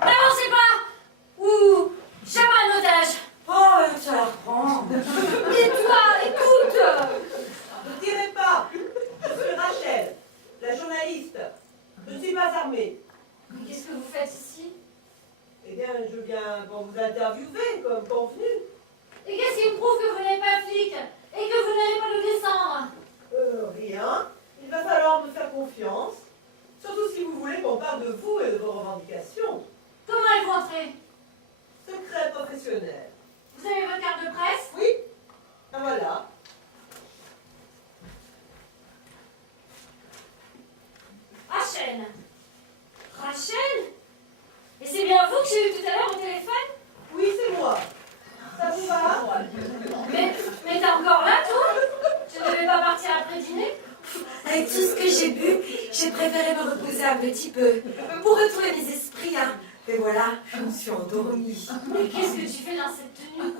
N'avancez pas. Ou j'avais un otage. Oh, ça la reprend. Et toi, écoute. Ne tirez pas. Je suis Rachel, la journaliste. Je ne suis pas armée. Mais qu'est-ce que vous faites ici? Eh bien, je viens pour vous interviewer, comme convenu. Et qu'est-ce qui me prouve que vous n'êtes pas flic et que vous n'allez pas nous descendre? Rien. Il va falloir me faire confiance. Surtout si vous voulez qu'on parle de vous et de vos revendications. Comment êtes-vous entrée? Secret professionnel. Vous avez votre carte de presse? Oui. Ah, voilà. Rachel, Avec tout ce que j'ai bu, j'ai préféré me reposer un petit peu pour retrouver mes esprits. Hein. Et voilà, je me suis endormie. Mais qu'est-ce que tu fais dans cette tenue?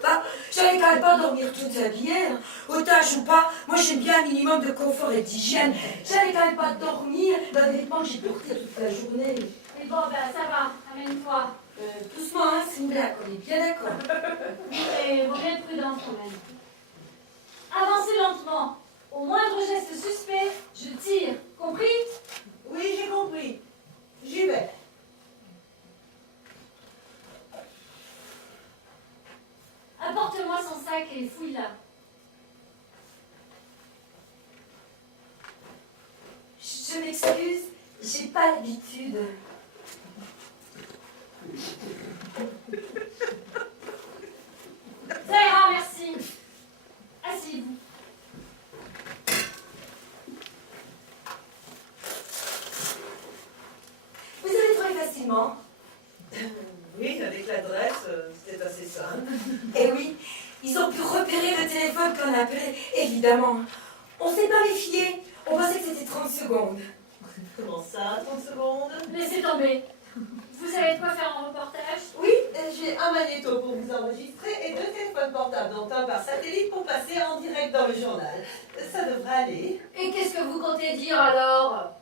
Bah, j'allais quand même pas dormir toute habillée. Hein. Otage ou pas, moi j'aime bien un minimum de confort et d'hygiène. J'allais quand même pas dormir dans des vêtements que j'ai portés toute la journée. Mais bon, ben ça va, amène-toi. Doucement, hein, c'est une blague, on est bien d'accord. Mais vaut bien être prudente quand même. Avancez lentement. Au moindre geste suspect, je tire. Compris? Oui, j'ai compris. J'y vais. Apporte-moi son sac et fouille-la. Je m'excuse, j'ai pas l'habitude. Ça ira, merci. Asseyez-vous. Vous avez trouvé facilement? Oui, avec l'adresse, c'est assez simple. Eh oui, ils ont pu repérer le téléphone qu'on appelait, évidemment. On s'est pas méfié, on pensait que c'était 30 secondes. Comment ça, 30 secondes? Laissez tomber. Vous savez de quoi faire un reportage? Oui, j'ai un magnéto pour vous enregistrer et 2 téléphones portables, dont un par satellite pour passer en direct dans le journal. Ça devrait aller. Et qu'est-ce que vous comptez dire alors?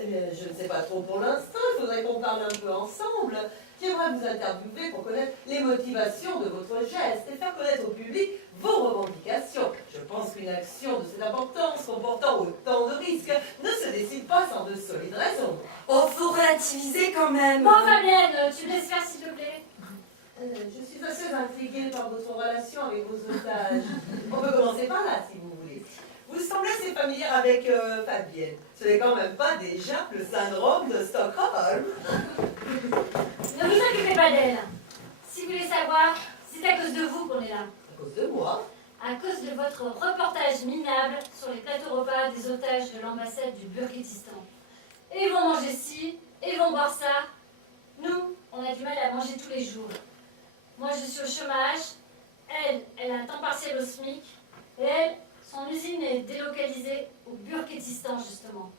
Eh bien, je ne sais pas trop pour l'instant, il faudrait qu'on parle un peu ensemble. J'aimerais vous interviewer pour connaître les motivations de votre geste et faire connaître au public vos revendications. Je pense qu'une action de cette importance, comportant autant de risques, ne se décide pas sans de solides raisons. Oh, faut relativiser quand même. Bon, Fabienne, tu me laisses faire s'il te plaît? Je suis assez intriguée par votre relation avec vos otages. On peut commencer par là, si vous voulez. Vous semblez assez familière avec Fabienne. Ce n'est quand même pas déjà le syndrome de Stockholm. Ne vous occupez pas d'elle. Si vous voulez savoir, c'est à cause de vous qu'on est là. À cause de moi. À cause de votre reportage minable sur les plateaux repas des otages de l'ambassade du Burkistan. Et ils vont manger ci, et ils vont boire ça. Nous, on a du mal à manger tous les jours. Moi, je suis au chômage. Elle a un temps partiel au SMIC. Et elle, son usine est délocalisée au Burkistan, justement.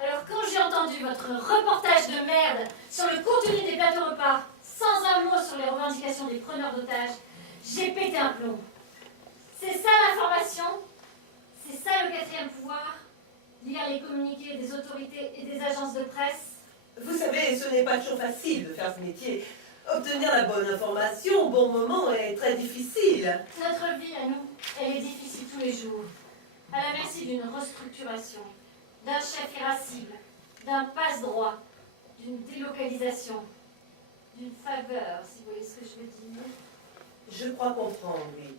Alors, quand j'ai entendu votre reportage de merde sur le contenu des plateaux repas, sans un mot sur les revendications des preneurs d'otages, j'ai pété un plomb. C'est ça l'information? C'est ça le 4e pouvoir? Lire les communiqués des autorités et des agences de presse? Vous savez, ce n'est pas toujours facile de faire ce métier. Obtenir la bonne information au bon moment est très difficile. Notre vie à nous, elle est difficile tous les jours. À la merci d'une restructuration, d'un chef irascible, d'un passe-droit, d'une délocalisation, d'une faveur, si vous voyez ce que je veux dire. Je crois comprendre, oui.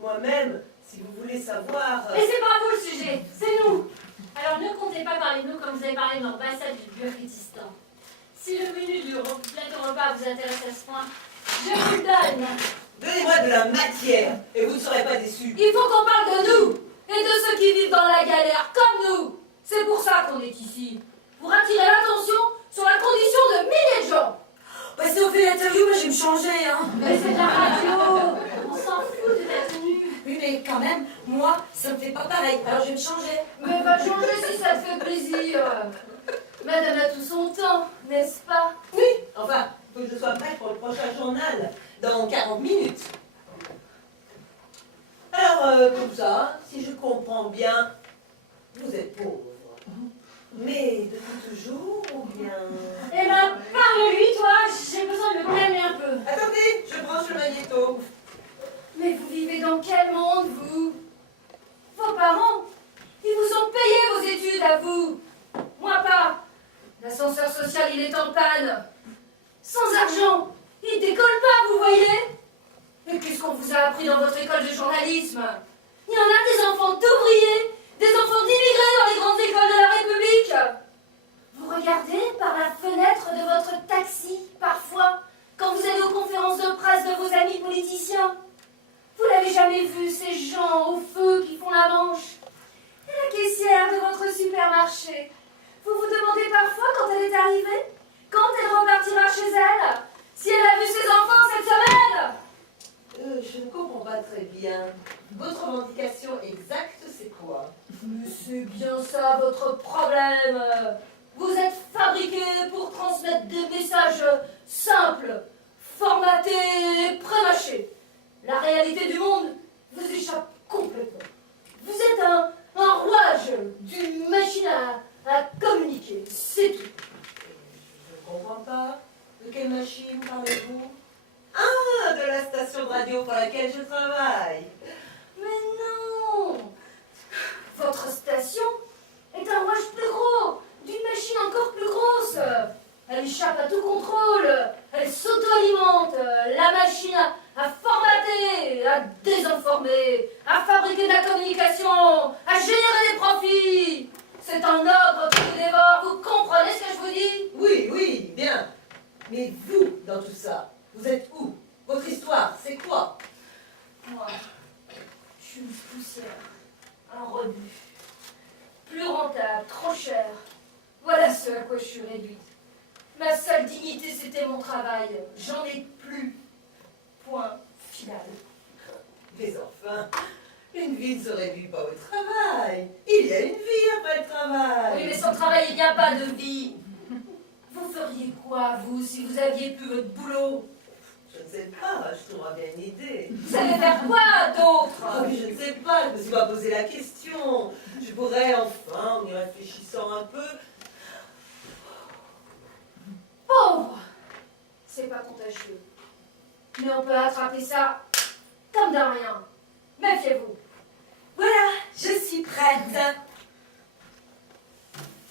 Moi-même, si vous voulez savoir... Mais c'est pas vous le sujet, c'est nous. Alors ne comptez pas parler de nous comme vous avez parlé de l'ambassade du Burkistan. Si le menu du plateau repas vous intéresse à ce point, je vous le donne. Donnez-moi de la matière et vous ne serez pas déçus. Il faut qu'on parle de nous et de ceux qui vivent dans la galère comme nous. C'est pour ça qu'on est ici. Pour attirer l'attention sur la condition de milliers de gens. Bah, si on fait l'interview, moi je vais me changer. Hein. Mais c'est de la radio. On s'en fout de ta tenue. Oui, mais quand même, moi, ça me fait pas pareil. Alors je vais me changer. Mais va changer si ça te fait plaisir. Madame a tout son temps, n'est-ce pas? Oui, enfin, il faut que je sois prête pour le prochain journal dans 40 minutes. Alors, comme ça, si je comprends bien, vous êtes pauvre. Mais depuis toujours ou bien... Eh ben, parle-lui, toi. J'ai besoin de me calmer un peu. Attendez, je branche le magnéto. Mais vous vivez dans quel monde, vous? Vos parents, ils vous ont payé vos études à vous. Moi pas. L'ascenseur social, il est en panne. Sans argent, il décolle pas, vous voyez? Et qu'est-ce qu'on vous a appris dans votre école de journalisme? Il y en a des enfants d'ouvriers, des enfants d'immigrés dans les grandes écoles de la République. Vous regardez par la fenêtre de votre taxi, parfois, quand vous allez aux conférences de presse de vos amis politiciens. Vous n'avez jamais vu ces gens au feu qui font la manche? Et la caissière de votre supermarché? Vous vous demandez parfois quand elle est arrivée? Quand elle repartira chez elle? Si elle a vu ses enfants cette semaine? Je ne comprends pas très bien. Votre revendication exacte, c'est quoi? Mais c'est bien ça votre problème. Vous êtes fabriqué pour transmettre des messages simples, formatés et prémâchés. La réalité du monde vous échappe complètement. Vous êtes un rouage d'une machine à communiquer, c'est tout. Je ne comprends pas. De quelle machine parlez-vous? Ah, de la station de radio pour laquelle je travaille. Mais non! Votre station est un rouage plus gros, d'une machine encore plus grosse. Elle échappe à tout contrôle, elle s'auto-alimente. La machine à formater, à désinformer, à fabriquer de la communication, à générer des profits. C'est un ogre qui vous dévore, vous comprenez ce que je vous dis? Oui, oui, bien. Mais vous, dans tout ça, vous êtes où? Votre histoire, c'est quoi? Moi, je suis une poussière, un rebut. Plus rentable, trop cher. Voilà ce à quoi je suis réduite. Ma seule dignité, c'était mon travail. J'en ai plus. Point final. Mais enfin, une vie ne se réduit pas au travail. Il y a une vie après le travail. Oui, mais sans travail, il n'y a pas de vie. Vous feriez quoi, vous, si vous aviez plus votre boulot? Je ne sais pas, je trouverai bien une idée. Vous allez faire quoi d'autre? Oh, mais je ne sais pas, je ne me suis pas posé la question. Je pourrais enfin, en y réfléchissant un peu. Pauvre! C'est pas contagieux. Mais on peut attraper ça comme de rien. Méfiez-vous. Voilà, je suis prête.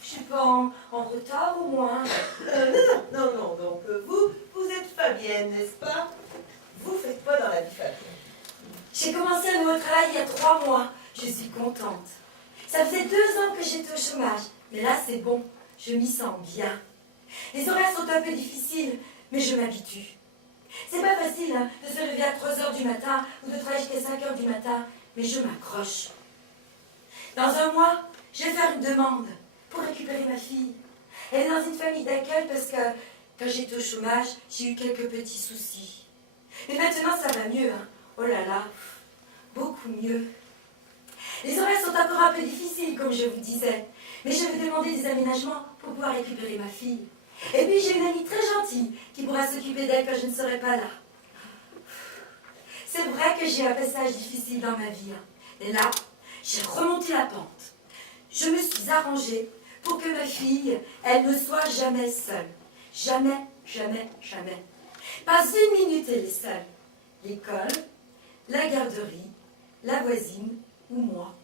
Je suis pas en retard au moins. Non, donc vous êtes Fabienne, n'est-ce pas? Vous faites quoi dans la vie, Fabienne? J'ai commencé un nouveau travail il y a 3 mois. Je suis contente. Ça faisait 2 ans que j'étais au chômage. Mais là, c'est bon. Je m'y sens bien. Les horaires sont un peu difficiles, mais je m'habitue. C'est pas facile hein, de se lever à 3 heures du matin ou de travailler jusqu'à 5 heures du matin, mais je m'accroche. Dans 1 mois, je vais faire une demande pour récupérer ma fille. Elle est dans une famille d'accueil parce que quand j'étais au chômage, j'ai eu quelques petits soucis. Mais maintenant, ça va mieux. Hein. Oh là là, beaucoup mieux. Les horaires sont encore un peu difficiles, comme je vous disais. Mais je vais demander des aménagements pour pouvoir récupérer ma fille. Et puis j'ai une amie très gentille qui pourra s'occuper d'elle quand je ne serai pas là. C'est vrai que j'ai un passage difficile dans ma vie. Hein. Et là, j'ai remonté la pente. Je me suis arrangée pour que ma fille, elle ne soit jamais seule. Jamais, jamais, jamais. Pas une minute elle est seule. L'école, la garderie, la voisine ou moi.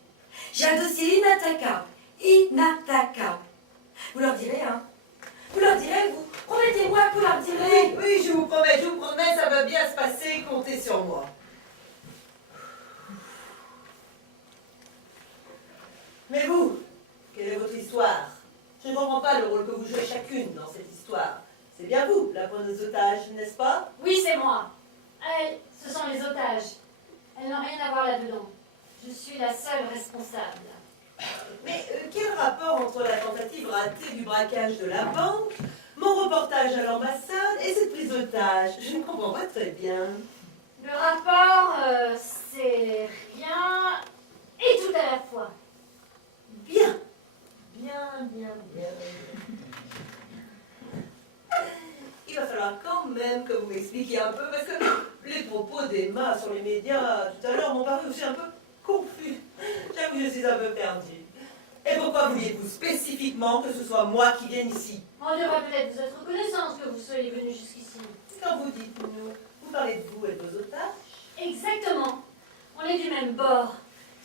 J'ai un dossier inattaquable. Inattaquable. Vous leur direz, hein? Vous leur direz, vous promettez-moi que vous leur direz. Oui, je vous promets, ça va bien se passer, comptez sur moi. Mais vous, quelle est votre histoire? Je ne comprends pas le rôle que vous jouez chacune dans cette histoire. C'est bien vous, la preneuse d'otages, n'est-ce pas? Oui, c'est moi. Elles, ce sont les otages. Elles n'ont rien à voir là-dedans. Je suis la seule responsable. Mais quel rapport entre la tentative ratée du braquage de la banque, mon reportage à l'ambassade et cette prise d'otage? Je ne comprends pas très bien. Le rapport, c'est rien et tout à la fois. Bien. Il va falloir quand même que vous m'expliquiez un peu, parce que les propos d'Emma sur les médias tout à l'heure m'ont paru aussi un peu confus. J'avoue que je suis un peu perdue. Et pourquoi vouliez-vous spécifiquement que ce soit moi qui vienne ici? On devrait peut-être vous être reconnaissance que vous soyez venu jusqu'ici. Quand vous dites nous, vous parlez de vous et de vos otages? Exactement. On est du même bord.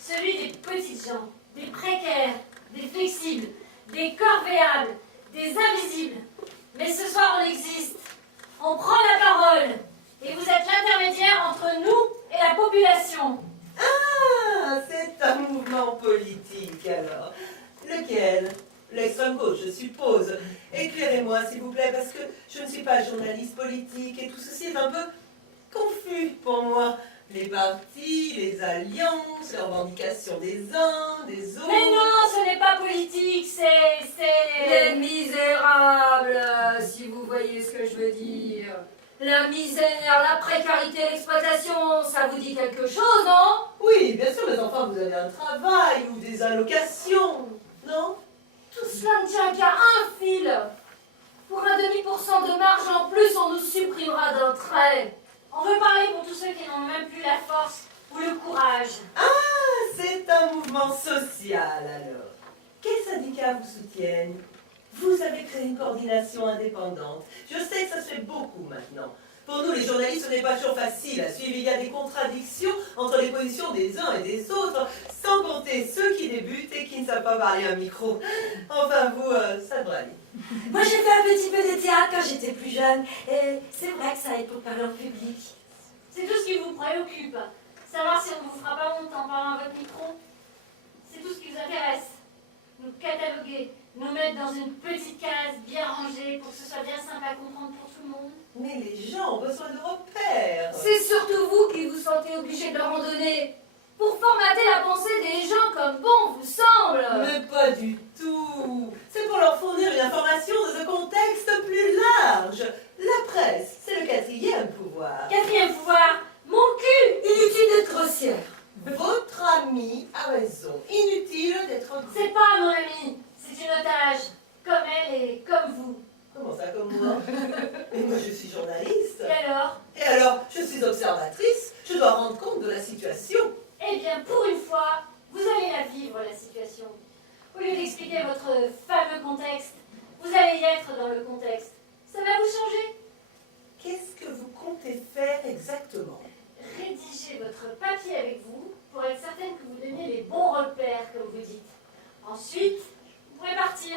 Celui des petites gens, des précaires, des flexibles, des corvéables, des invisibles. Mais ce soir, on existe. On prend la parole. Et vous êtes l'intermédiaire entre nous et la population. Ah, c'est un mouvement politique alors. Lequel? L'extrême gauche, je suppose. Éclairez-moi, s'il vous plaît, parce que je ne suis pas journaliste politique et tout ceci est un peu confus pour moi. Les partis, les alliances, les revendications des uns, des autres. Mais non, ce n'est pas politique, c'est... Les misérables, si vous voyez ce que je veux dire. La misère, la précarité, l'exploitation, ça vous dit quelque chose, non? Oui, bien sûr, mais enfin, vous avez un travail, vous ou des allocations, non? Tout cela ne tient qu'à un fil. Pour un demi% de marge en plus, on nous supprimera d'un trait. On veut parler pour tous ceux qui n'ont même plus la force ou le courage. Ah, c'est un mouvement social alors. Quels syndicats vous soutiennent? Vous avez créé une coordination indépendante. Je sais que ça se fait beaucoup maintenant. Pour nous, les journalistes, ce n'est pas toujours facile à suivre. Il y a des contradictions entre les positions des uns et des autres, sans compter ceux qui débutent et qui ne savent pas parler à un micro. Enfin, vous, ça devrait aller. Moi, j'ai fait un petit peu de théâtre quand j'étais plus jeune, et c'est vrai que ça aide pour parler en public. C'est tout ce qui vous préoccupe. Savoir si on ne vous fera pas honte en parlant à votre micro. C'est tout ce qui vous intéresse. Nous cataloguer, nous mettre dans une petite case bien rangée pour que ce soit bien simple à comprendre pour tout le monde. Mais les gens ont besoin de repères. C'est surtout vous qui vous sentez obligé de leur en donner. Pour formater la pensée des gens comme bon vous semble. Mais pas du tout. C'est pour leur fournir une information dans un contexte plus large. La presse, c'est le quatrième pouvoir. Quatrième pouvoir, mon cul. Inutile d'être grossière. Votre ami a raison. Inutile d'être grossier. C'est pas mon ami, c'est une otage. Comme elle et comme vous. Comment ça, comme moi? Mais moi, je suis journaliste. Et alors? Et alors, je suis observatrice. Je dois rendre compte de la situation. Eh bien, pour une fois, vous allez la vivre, la situation. Au lieu d'expliquer votre fameux contexte, vous allez y être dans le contexte. Ça va vous changer. Qu'est-ce que vous comptez faire exactement? Rédigez votre papier avec vous pour être certaine que vous donniez les bons repères, comme vous dites. Ensuite, vous pourrez partir.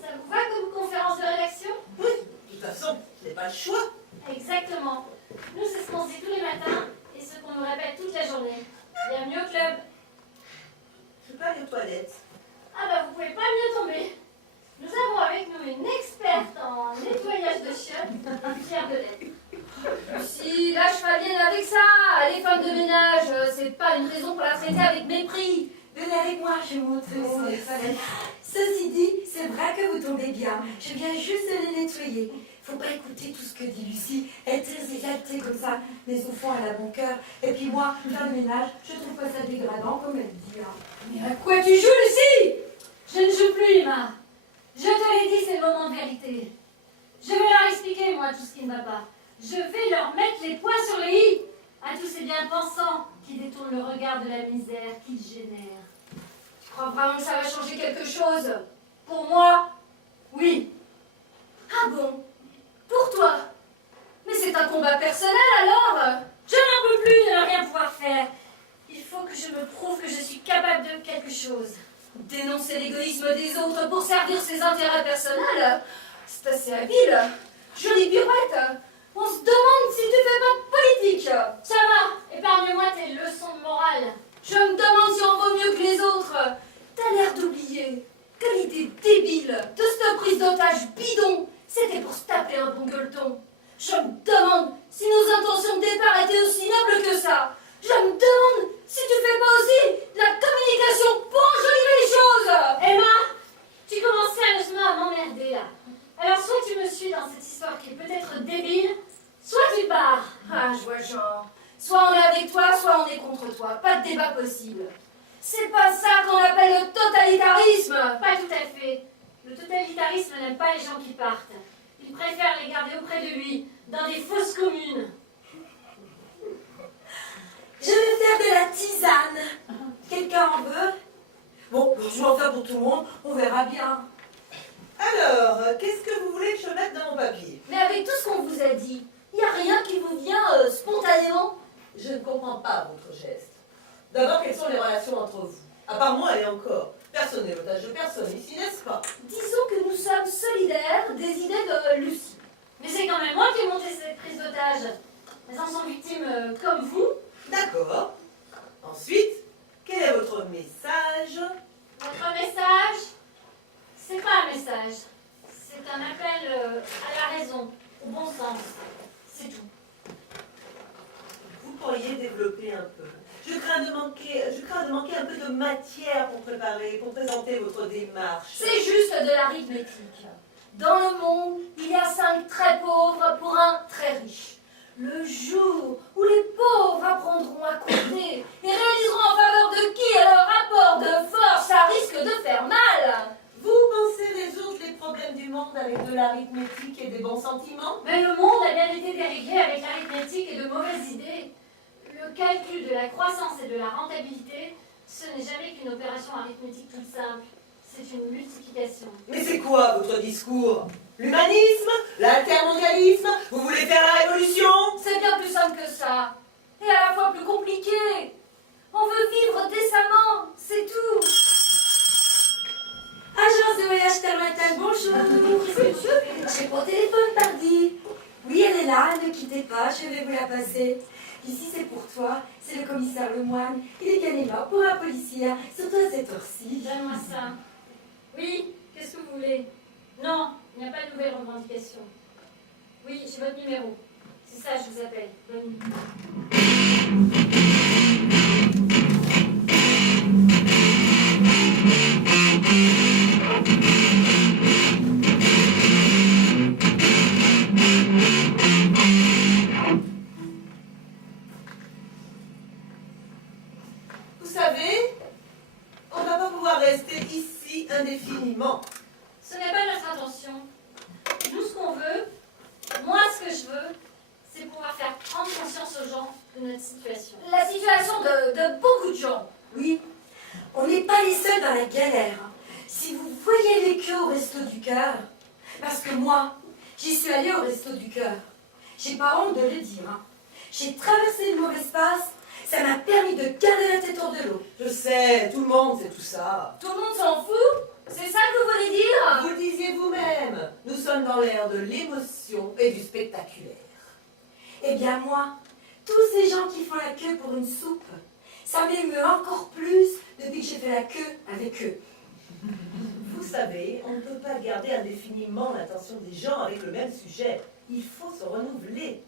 Ça vous va comme conférence de rédaction? Oui, de toute façon, je n'ai pas le choix. Exactement. Nous, c'est ce qu'on se dit tous les matins et ce qu'on nous répète toute la journée. Bienvenue au club. Je peux aller aux toilettes. Ah bah, vous pouvez pas mieux tomber. Nous avons avec nous une experte en nettoyage de chiottes, Pierre Delette. Si, lâche pas bien avec ça. Les femmes de ménage, c'est pas une raison pour la traiter avec mépris. Venez avec moi, je vous montre où les toilettes. Ceci dit, c'est vrai que vous tombez bien. Je viens juste de les nettoyer. Faut pas écouter tout ce que dit Lucie. Elle est très exaltée comme ça. Mais au fond, elle a bon cœur. Et puis moi, faire le ménage, je trouve pas ça dégradant comme elle dit. Hein. Mais à quoi tu joues, Lucie? Je ne joue plus, Emma. Je te l'ai dit, c'est le moment de vérité. Je vais leur expliquer, moi, tout ce qui ne va pas. Je vais leur mettre les points sur les i à tous ces bien-pensants qui détournent le regard de la misère qu'ils génèrent. Tu crois vraiment que ça va changer quelque chose? Pour moi, oui. Ah bon? Pour toi? Mais c'est un combat personnel alors? Je n'en peux plus de ne rien pouvoir faire. Il faut que je me prouve que je suis capable de quelque chose. Dénoncer l'égoïsme des autres pour servir ses intérêts personnels, c'est assez habile. Jolie pirouette. On se demande si tu fais pas de politique. Ça va, épargne-moi tes leçons de morale. Je me demande si on vaut mieux que les autres. T'as l'air d'oublier que l'idée débile de cette prise d'otage bidon, c'était pour se taper un bon gueuleton. Je me demande si nos intentions de départ étaient aussi nobles que ça. Je me demande si tu fais pas aussi la communication pour enjoliver les choses. Emma, tu commences sérieusement à m'emmerder là. Alors soit tu me suis dans cette histoire qui est peut-être débile, soit tu pars. Ah, je vois le genre. Soit on est avec toi, soit on est contre toi. Pas de débat possible. C'est pas ça qu'on appelle le totalitarisme. Pas tout à fait. Le totalitarisme n'aime pas les gens qui partent. Il préfère les garder auprès de lui, dans des fausses communes. Je vais faire de la tisane. Quelqu'un en veut? Bon, je vais en faire pour tout le monde. On verra bien. Alors, qu'est-ce que vous voulez que je mette dans mon papier? Mais avec tout ce qu'on vous a dit, il n'y a rien qui vous vient spontanément? Je ne comprends pas votre geste. D'abord, quelles sont les relations entre vous? À part moi et encore. Personne n'est l'otage de personne ici, n'est-ce pas? Disons que nous sommes solidaires des idées de Lucie. Mais c'est quand même moi qui ai monté cette prise d'otage. Elles en sont victimes comme vous. D'accord. Ensuite, quel est votre message? Votre message, c'est pas un message. C'est un appel à la raison, au bon sens. C'est tout. Vous pourriez développer un peu. Je crains de manquer un peu de matière pour présenter votre démarche. C'est juste de l'arithmétique. Dans le monde, il y a 5 très pauvres pour un très riche. Le jour où les pauvres apprendront à compter et réaliseront en faveur de qui à leur rapport de force, ça risque de faire mal. Vous pensez résoudre les problèmes du monde avec de l'arithmétique et des bons sentiments? Mais le monde a bien été déréglé avec l'arithmétique et de mauvaises idées. Le calcul de la croissance et de la rentabilité, ce n'est jamais qu'une opération arithmétique toute simple. C'est une multiplication. Mais c'est quoi votre discours? L'humanisme? L'intermondialisme? Vous voulez faire la révolution? C'est bien plus simple que ça. Et à la fois plus compliqué. On veut vivre décemment, c'est tout. Agence de voyage Terre-Matin, bonjour. Qu'est-ce que tu fais? J'ai mon téléphone pardi. Oui, elle est là, ne quittez pas, je vais vous la passer. Ici, c'est pour toi, c'est le commissaire Lemoine. Il est bien aimable pour un policier, surtout à cette heure-ci. Donne-moi ça. Oui, qu'est-ce que vous voulez? Non, il n'y a pas de nouvelle revendication. Oui, j'ai votre numéro. C'est ça, je vous appelle. Bonne nuit. Vous savez, on ne va pas pouvoir rester ici indéfiniment. Ce n'est pas notre intention. Nous, ce qu'on veut, moi, ce que je veux, c'est pouvoir faire prendre conscience aux gens de notre situation. La situation de beaucoup de gens. Oui, on n'est pas les seuls dans la galère. Si vous voyez les queues au Resto du Cœur, parce que moi, j'y suis allée au Resto du Cœur. J'ai pas honte de le dire. J'ai traversé le mauvais espace, ça m'a permis de garder la tête hors de l'eau. Je sais, tout le monde sait tout ça. Tout le monde s'en fout? C'est ça que vous voulez dire? Vous le disiez vous-même, nous sommes dans l'ère de l'émotion et du spectaculaire. Eh bien moi, tous ces gens qui font la queue pour une soupe, ça m'émeut encore plus depuis que j'ai fait la queue avec eux. Vous savez, on ne peut pas garder indéfiniment l'attention des gens avec le même sujet. Il faut se renouveler.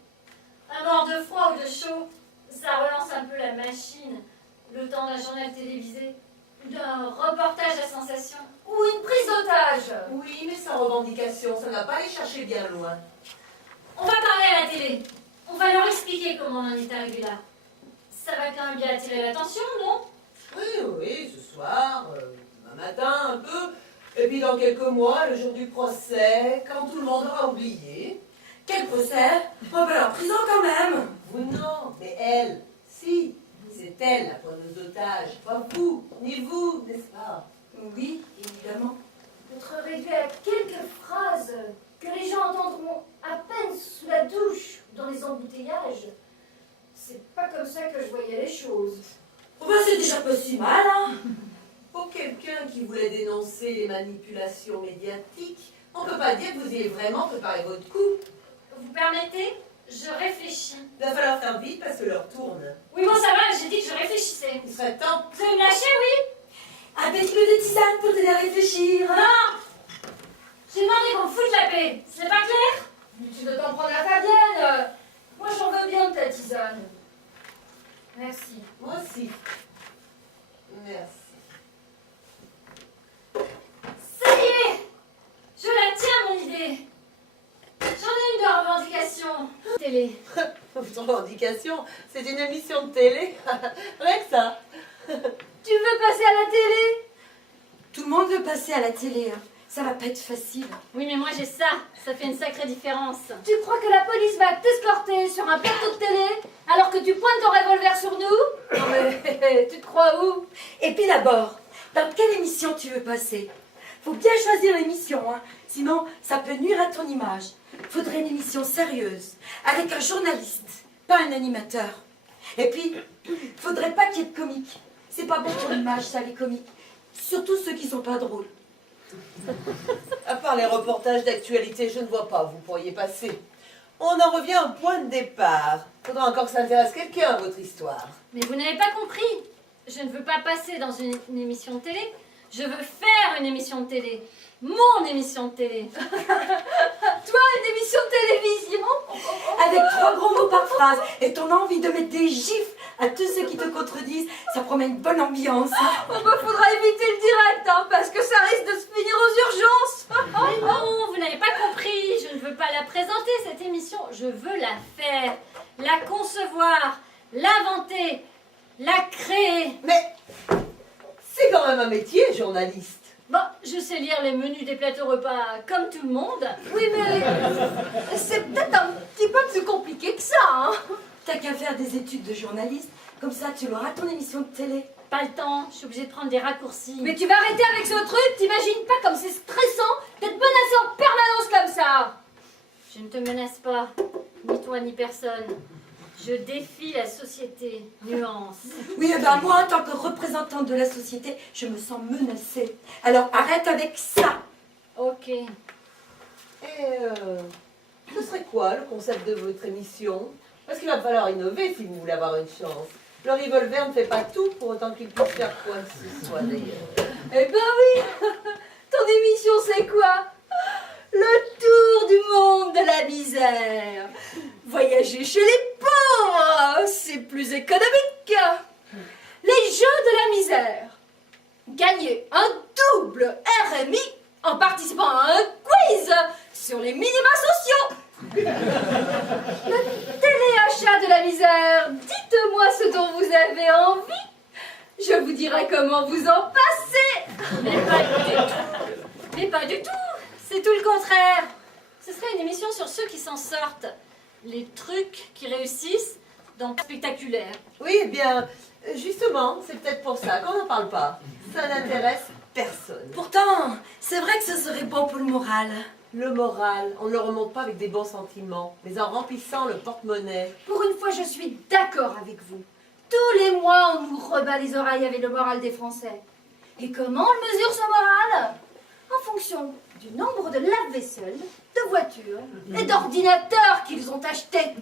Un mort de froid ou de chaud, ça relance un peu la machine. Le temps d'un journal télévisé, d'un reportage à sensation. Ou une prise d'otage? Oui, mais sans revendication, ça ne va pas les chercher bien loin. On va parler à la télé. On va leur expliquer comment on en est arrivé là. Ça va quand même bien attirer l'attention, non? Oui, ce soir, un matin un peu, et puis dans quelques mois, le jour du procès, quand tout le monde aura oublié. Quel procès? Oh ben en prison quand même. Vous non, mais elle, si, c'est elle la preneuse d'otage, pas vous, ni vous, n'est-ce pas? Oui, évidemment. Être réduit à quelques phrases que les gens entendront à peine sous la douche ou dans les embouteillages. C'est pas comme ça que je voyais les choses. Oh ben c'est déjà pas si mal, hein. Pour quelqu'un qui voulait dénoncer les manipulations médiatiques, on ne peut pas dire que vous ayez vraiment préparé votre coup. Vous permettez? Je réfléchis. Il va falloir faire vite parce que l'heure tourne. Oui, bon, ça va, j'ai dit que je réfléchissais. Il serait temps. Vous allez me lâcher, oui? Un petit peu de tisane pour t'aider à réfléchir. Non! J'ai demandé qu'on me foute la paix. Ce n'est pas clair? Tu dois t'en prendre à Fabienne. Moi, j'en veux bien de ta tisane. Merci. Moi aussi. Merci. Ça y est! Je la tiens, mon idée. J'en ai une de revendication. Télé. Votre revendication, c'est une émission de télé. Rien que ça. Tu veux passer à la télé? Tout le monde veut passer à la télé, hein. Ça va pas être facile. Oui, mais moi j'ai ça. Ça fait une sacrée différence. Tu crois que la police va t'escorter sur un plateau de télé alors que tu pointes ton revolver sur nous? Non mais tu te crois où? Et puis d'abord, dans quelle émission tu veux passer? Faut bien choisir l'émission, hein. Sinon ça peut nuire à ton image. Faudrait une émission sérieuse, avec un journaliste, pas un animateur. Et puis, faudrait pas qu'il y ait de comiques. C'est pas bon pour l'image, ça, les comiques. Surtout ceux qui sont pas drôles. À part les reportages d'actualité, je ne vois pas où vous pourriez passer. On en revient au point de départ. Faudra encore que ça intéresse quelqu'un à votre histoire. Mais vous n'avez pas compris. Je ne veux pas passer dans une émission de télé. Je veux faire une émission de télé. Mon émission de télé. Toi, une émission de télévision? Avec 3 gros mots par phrase et ton envie de mettre des gifs à tous ceux qui te contredisent, ça promet une bonne ambiance. Oh bah faudra éviter le direct, hein, parce que ça risque de se finir aux urgences. Mais non, vous n'avez pas compris. Je ne veux pas la présenter, cette émission. Je veux la faire. savoir, l'inventer, la créer. Mais c'est quand même un métier, journaliste. Bon, je sais lire les menus des plateaux repas comme tout le monde. Oui, mais c'est peut-être un petit peu plus compliqué que ça, hein. T'as qu'à faire des études de journaliste, comme ça tu auras ton émission de télé. Pas le temps, je suis obligée de prendre des raccourcis. Mais tu vas arrêter avec ce truc, t'imagines pas comme c'est stressant d'être menacé en permanence comme ça. Je ne te menace pas, ni toi ni personne. Je défie la société. Nuance. Oui, eh ben moi, en tant que représentante de la société, je me sens menacée. Alors arrête avec ça. Ok. Et ce serait quoi le concept de votre émission? Parce qu'il va falloir innover si vous voulez avoir une chance. Le revolver ne fait pas tout pour autant qu'il puisse faire quoi que ce soit d'ailleurs. Eh ben oui. Ton émission c'est quoi? Le tour du monde de la misère. Voyager chez les pauvres, c'est plus économique. Les jeux de la misère. Gagner un double RMI en participant à un quiz sur les minima sociaux. Le téléachat de la misère. Dites-moi ce dont vous avez envie. Je vous dirai comment vous en passer. Mais pas du tout. Mais pas du tout. C'est tout le contraire. Ce serait une émission sur ceux qui s'en sortent. Les trucs qui réussissent dans le spectaculaire. Oui, eh bien, justement, c'est peut-être pour ça qu'on n'en parle pas. Ça n'intéresse personne. Pourtant, c'est vrai que ce serait bon pour le moral. Le moral, on ne le remonte pas avec des bons sentiments, mais en remplissant le porte-monnaie. Pour une fois, je suis d'accord avec vous. Tous les mois, on nous rebat les oreilles avec le moral des Français. Et comment on mesure ce moral? En fonction du nombre de lave-vaisselle, de voitures et d'ordinateurs qu'ils ont achetés.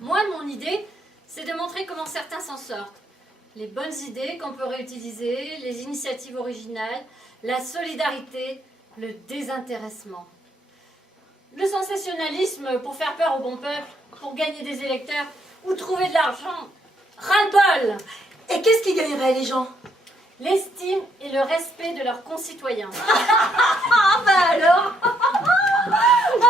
Moi, mon idée, c'est de montrer comment certains s'en sortent. Les bonnes idées qu'on peut réutiliser, les initiatives originales, la solidarité, le désintéressement. Le sensationnalisme pour faire peur au bon peuple, pour gagner des électeurs ou trouver de l'argent. Ras-le-bol! Et qu'est-ce qui gagnerait les gens? L'estime et le respect de leurs concitoyens. Ah bah alors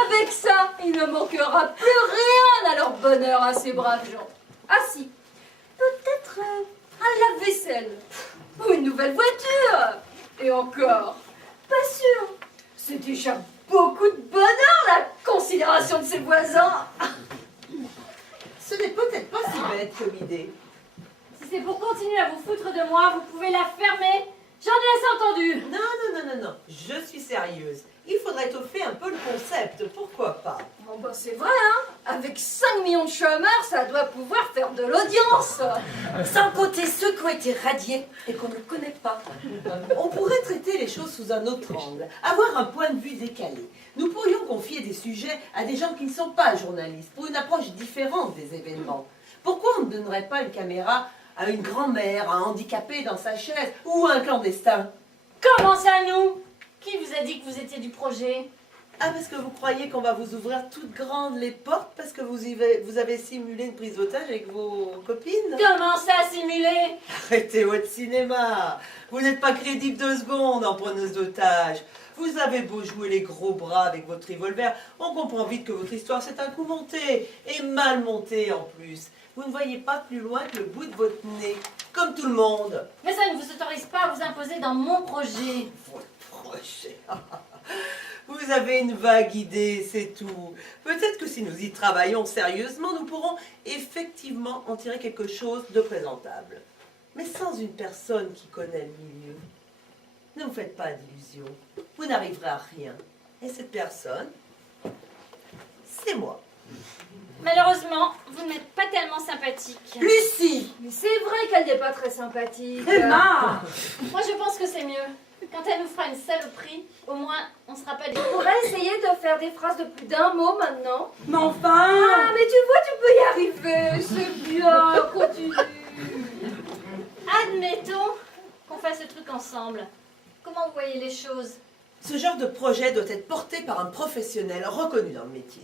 avec ça, il ne manquera plus rien à leur bonheur à ces braves gens. Ah si, peut-être un lave-vaisselle ou une nouvelle voiture. Et encore, pas sûr. C'est déjà beaucoup de bonheur la considération de ses voisins. Ce n'est peut-être pas si bête comme idée. Si c'est pour continuer à vous foutre de moi, vous pouvez la fermer. J'en ai assez entendu. Non, je suis sérieuse. Il faudrait étoffer un peu le concept, pourquoi pas? Bon bah c'est vrai, hein. Avec 5 millions de chômeurs, ça doit pouvoir faire de l'audience. Sans compter ceux qui ont été radiés et qu'on ne connaît pas. On pourrait traiter les choses sous un autre angle, avoir un point de vue décalé. Nous pourrions confier des sujets à des gens qui ne sont pas journalistes, pour une approche différente des événements. Pourquoi on ne donnerait pas une caméra à une grand-mère, à un handicapé dans sa chaise, ou à un clandestin? Comment ça, nous? Qui vous a dit que vous étiez du projet? Ah, parce que vous croyez qu'on va vous ouvrir toutes grandes les portes parce que vous avez simulé une prise d'otage avec vos copines? Comment ça, simuler? Arrêtez votre cinéma. Vous n'êtes pas crédible 2 secondes en preneuse d'otage. Vous avez beau jouer les gros bras avec votre revolver, on comprend vite que votre histoire c'est un coup monté, et mal monté en plus. Vous ne voyez pas plus loin que le bout de votre nez, comme tout le monde. Mais ça ne vous autorise pas à vous imposer dans mon projet. Votre projet. Vous avez une vague idée, c'est tout. Peut-être que si nous y travaillons sérieusement, nous pourrons effectivement en tirer quelque chose de présentable. Mais sans une personne qui connaît le milieu. Ne vous faites pas d'illusions. Vous n'arriverez à rien. Et cette personne, c'est moi. Malheureusement, vous n'êtes pas tellement sympathique. Lucie! Mais c'est vrai qu'elle n'est pas très sympathique. Emma! Moi, je pense que c'est mieux. Quand elle nous fera une saloperie, au moins, on ne sera pas des... On pourrait essayer de faire des phrases de plus d'un mot maintenant. Mais enfin! Ah, mais tu vois, tu peux y arriver. C'est bien, continue. Admettons qu'on fasse ce truc ensemble. Comment vous voyez les choses? Ce genre de projet doit être porté par un professionnel reconnu dans le métier.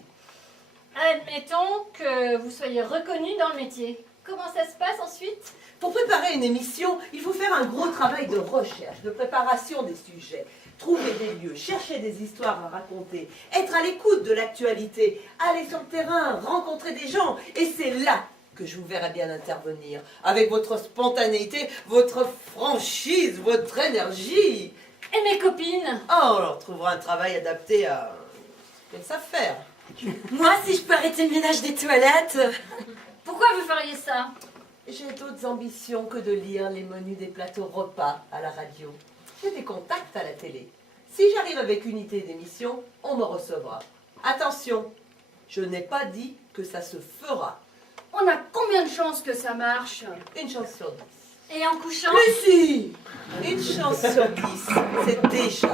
Admettons que vous soyez reconnu dans le métier. Comment ça se passe ensuite? Pour préparer une émission, il faut faire un gros travail de recherche, de préparation des sujets, trouver des lieux, chercher des histoires à raconter, être à l'écoute de l'actualité, aller sur le terrain, rencontrer des gens. Et c'est là que je vous verrais bien intervenir. Avec votre spontanéité, votre franchise, votre énergie. Et mes copines? Oh, on leur trouvera un travail adapté à ce qu'elles savent faire. Moi, si je peux arrêter le ménage des toilettes. Pourquoi vous feriez ça? J'ai d'autres ambitions que de lire les menus des plateaux repas à la radio. J'ai des contacts à la télé. Si j'arrive avec une idée d'émission, on me recevra. Attention, je n'ai pas dit que ça se fera. On a combien de chances que ça marche? Une chance sur 10. Et en couchant? Mais si! Une chance sur 10, c'est déjà.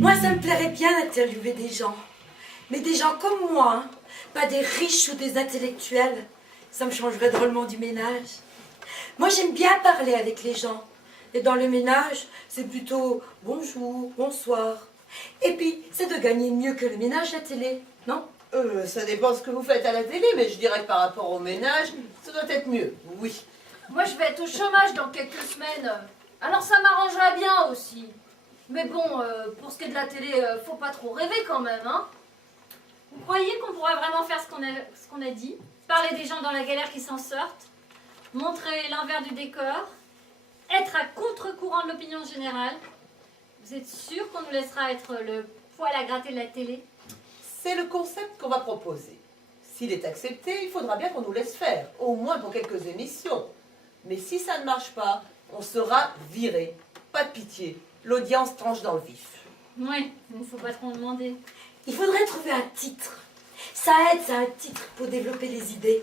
Moi, ça me plairait bien d'interviewer des gens. Mais des gens comme moi, hein. Pas des riches ou des intellectuels. Ça me changerait drôlement du ménage. Moi, j'aime bien parler avec les gens. Et dans le ménage, c'est plutôt bonjour, bonsoir. Et puis, c'est de gagner mieux que le ménage à la télé, non? Ça dépend ce que vous faites à la télé, mais je dirais que par rapport au ménage, ça doit être mieux, oui. Moi, je vais être au chômage dans quelques semaines. Alors ça m'arrangerait bien aussi. Mais bon, pour ce qui est de la télé, faut pas trop rêver quand même, hein. Vous croyez qu'on pourrait vraiment faire ce qu'on a dit? Parler des gens dans la galère qui s'en sortent? Montrer l'envers du décor? Être à contre-courant de l'opinion générale? Vous êtes sûr qu'on nous laissera être le poil à gratter de la télé? C'est le concept qu'on va proposer. S'il est accepté, il faudra bien qu'on nous laisse faire, au moins pour quelques émissions. Mais si ça ne marche pas, on sera viré. Pas de pitié, l'audience tranche dans le vif. Oui, il ne faut pas trop en demander. Il faudrait trouver un titre. Ça aide, ça, un titre pour développer les idées.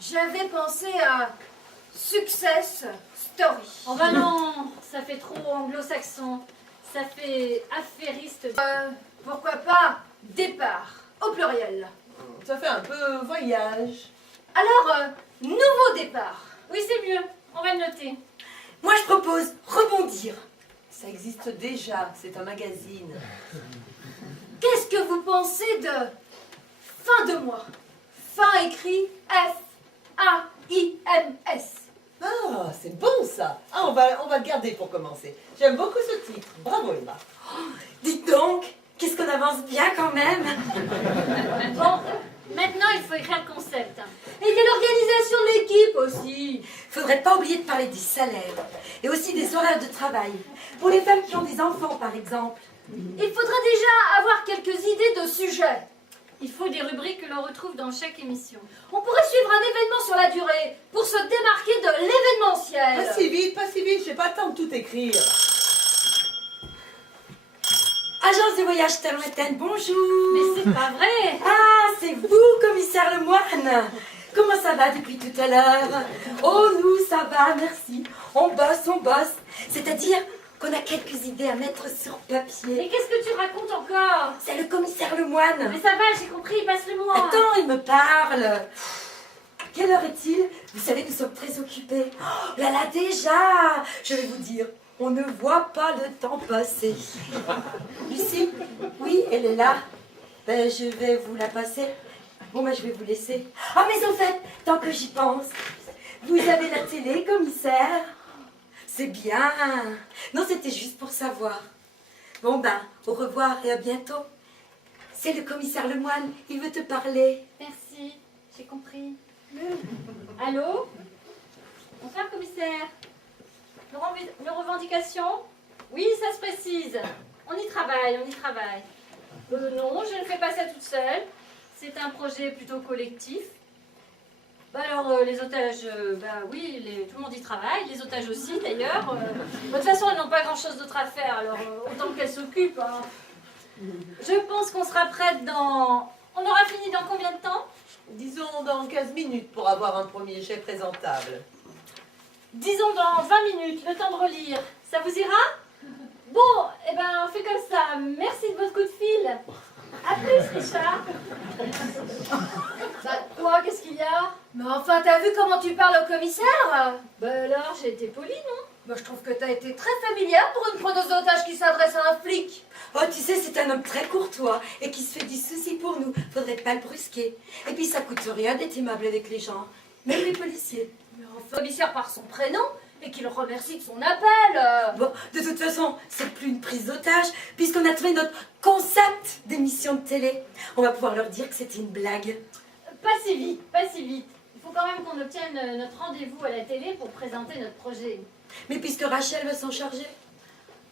J'avais pensé à Success Story. Oh bah non, ça fait trop anglo-saxon. Ça fait affairiste. Pourquoi pas Départ, au pluriel. Ça fait un peu voyage. Alors, nouveau départ. Oui, c'est mieux. On va le noter. Moi, je propose rebondir. Ça existe déjà, c'est un magazine. Qu'est-ce que vous pensez de fin de mois? Fin écrit F-A-I-M-S. Ah, c'est bon ça. Ah, on va le garder pour commencer. J'aime beaucoup ce titre. Bravo Emma. Dites donc, qu'est-ce qu'on avance bien quand même. Bon, maintenant il faut écrire le concept. Et il y a l'organisation de l'équipe aussi. Faudrait pas oublier de parler des salaires et aussi des horaires de travail. Pour les femmes qui ont des enfants, par exemple. Il faudra déjà avoir quelques idées de sujets. Il faut des rubriques que l'on retrouve dans chaque émission. On pourrait suivre un événement sur la durée pour se démarquer de l'événementiel. Pas si vite, j'ai pas le temps de tout écrire. Agence de voyage Talon-Étienne, bonjour. Mais c'est pas vrai. Ah, c'est vous, commissaire Lemoine. Comment ça va depuis tout à l'heure? Oh, nous, ça va, merci. On bosse, on bosse. C'est-à-dire qu'on a quelques idées à mettre sur papier. Mais qu'est-ce que tu racontes encore? C'est le commissaire Lemoine. Mais ça va, j'ai compris, passe-le-moi. Attends, il me parle. Quelle heure est-il? Vous savez, nous sommes très occupés. Oh là là, déjà. Je vais vous dire, on ne voit pas le temps passer. Lucie? Oui, elle est là. Ben, je vais vous la passer. Bon, ben, je vais vous laisser. Ah, mais au fait, tant que j'y pense, vous avez la télé, commissaire? C'est bien. Non, c'était juste pour savoir. Bon, ben, au revoir et à bientôt. C'est le commissaire Lemoine, il veut te parler. Merci, j'ai compris. Allô? Bonsoir, commissaire. Nos revendications? Oui, ça se précise. On y travaille, on y travaille. Non, je ne fais pas ça toute seule. C'est un projet plutôt collectif. Bah alors, les otages, oui, tout le monde y travaille, les otages aussi d'ailleurs. De toute façon, elles n'ont pas grand-chose d'autre à faire, alors autant qu'elles s'occupent. Hein. Je pense qu'on sera prête dans... On aura fini dans combien de temps? Disons dans 15 minutes pour avoir un premier jet présentable. Disons dans 20 minutes, le temps de relire. Ça vous ira? Bon, eh ben, on fait comme ça. Merci de votre coup de fil. À plus, Richard. Bah quoi, qu'est-ce qu'il y a? Mais enfin, t'as vu comment tu parles au commissaire? Ben alors, j'ai été polie, non? Bah, je trouve que t'as été très familière pour une preneuse d'otage qui s'adresse à un flic. Oh, tu sais, c'est un homme très courtois et qui se fait du souci pour nous. Faudrait pas le brusquer. Et puis, ça coûte rien d'être aimable avec les gens, même les policiers. Mais enfin, commissaire par son prénom et qu'il remercie de son appel. Bon, de toute façon, c'est plus une prise d'otage, puisqu'on a trouvé notre concept d'émission de télé. On va pouvoir leur dire que c'était une blague. Pas si vite, pas si vite. Il faut quand même qu'on obtienne notre rendez-vous à la télé pour présenter notre projet. Mais puisque Rachel veut s'en charger.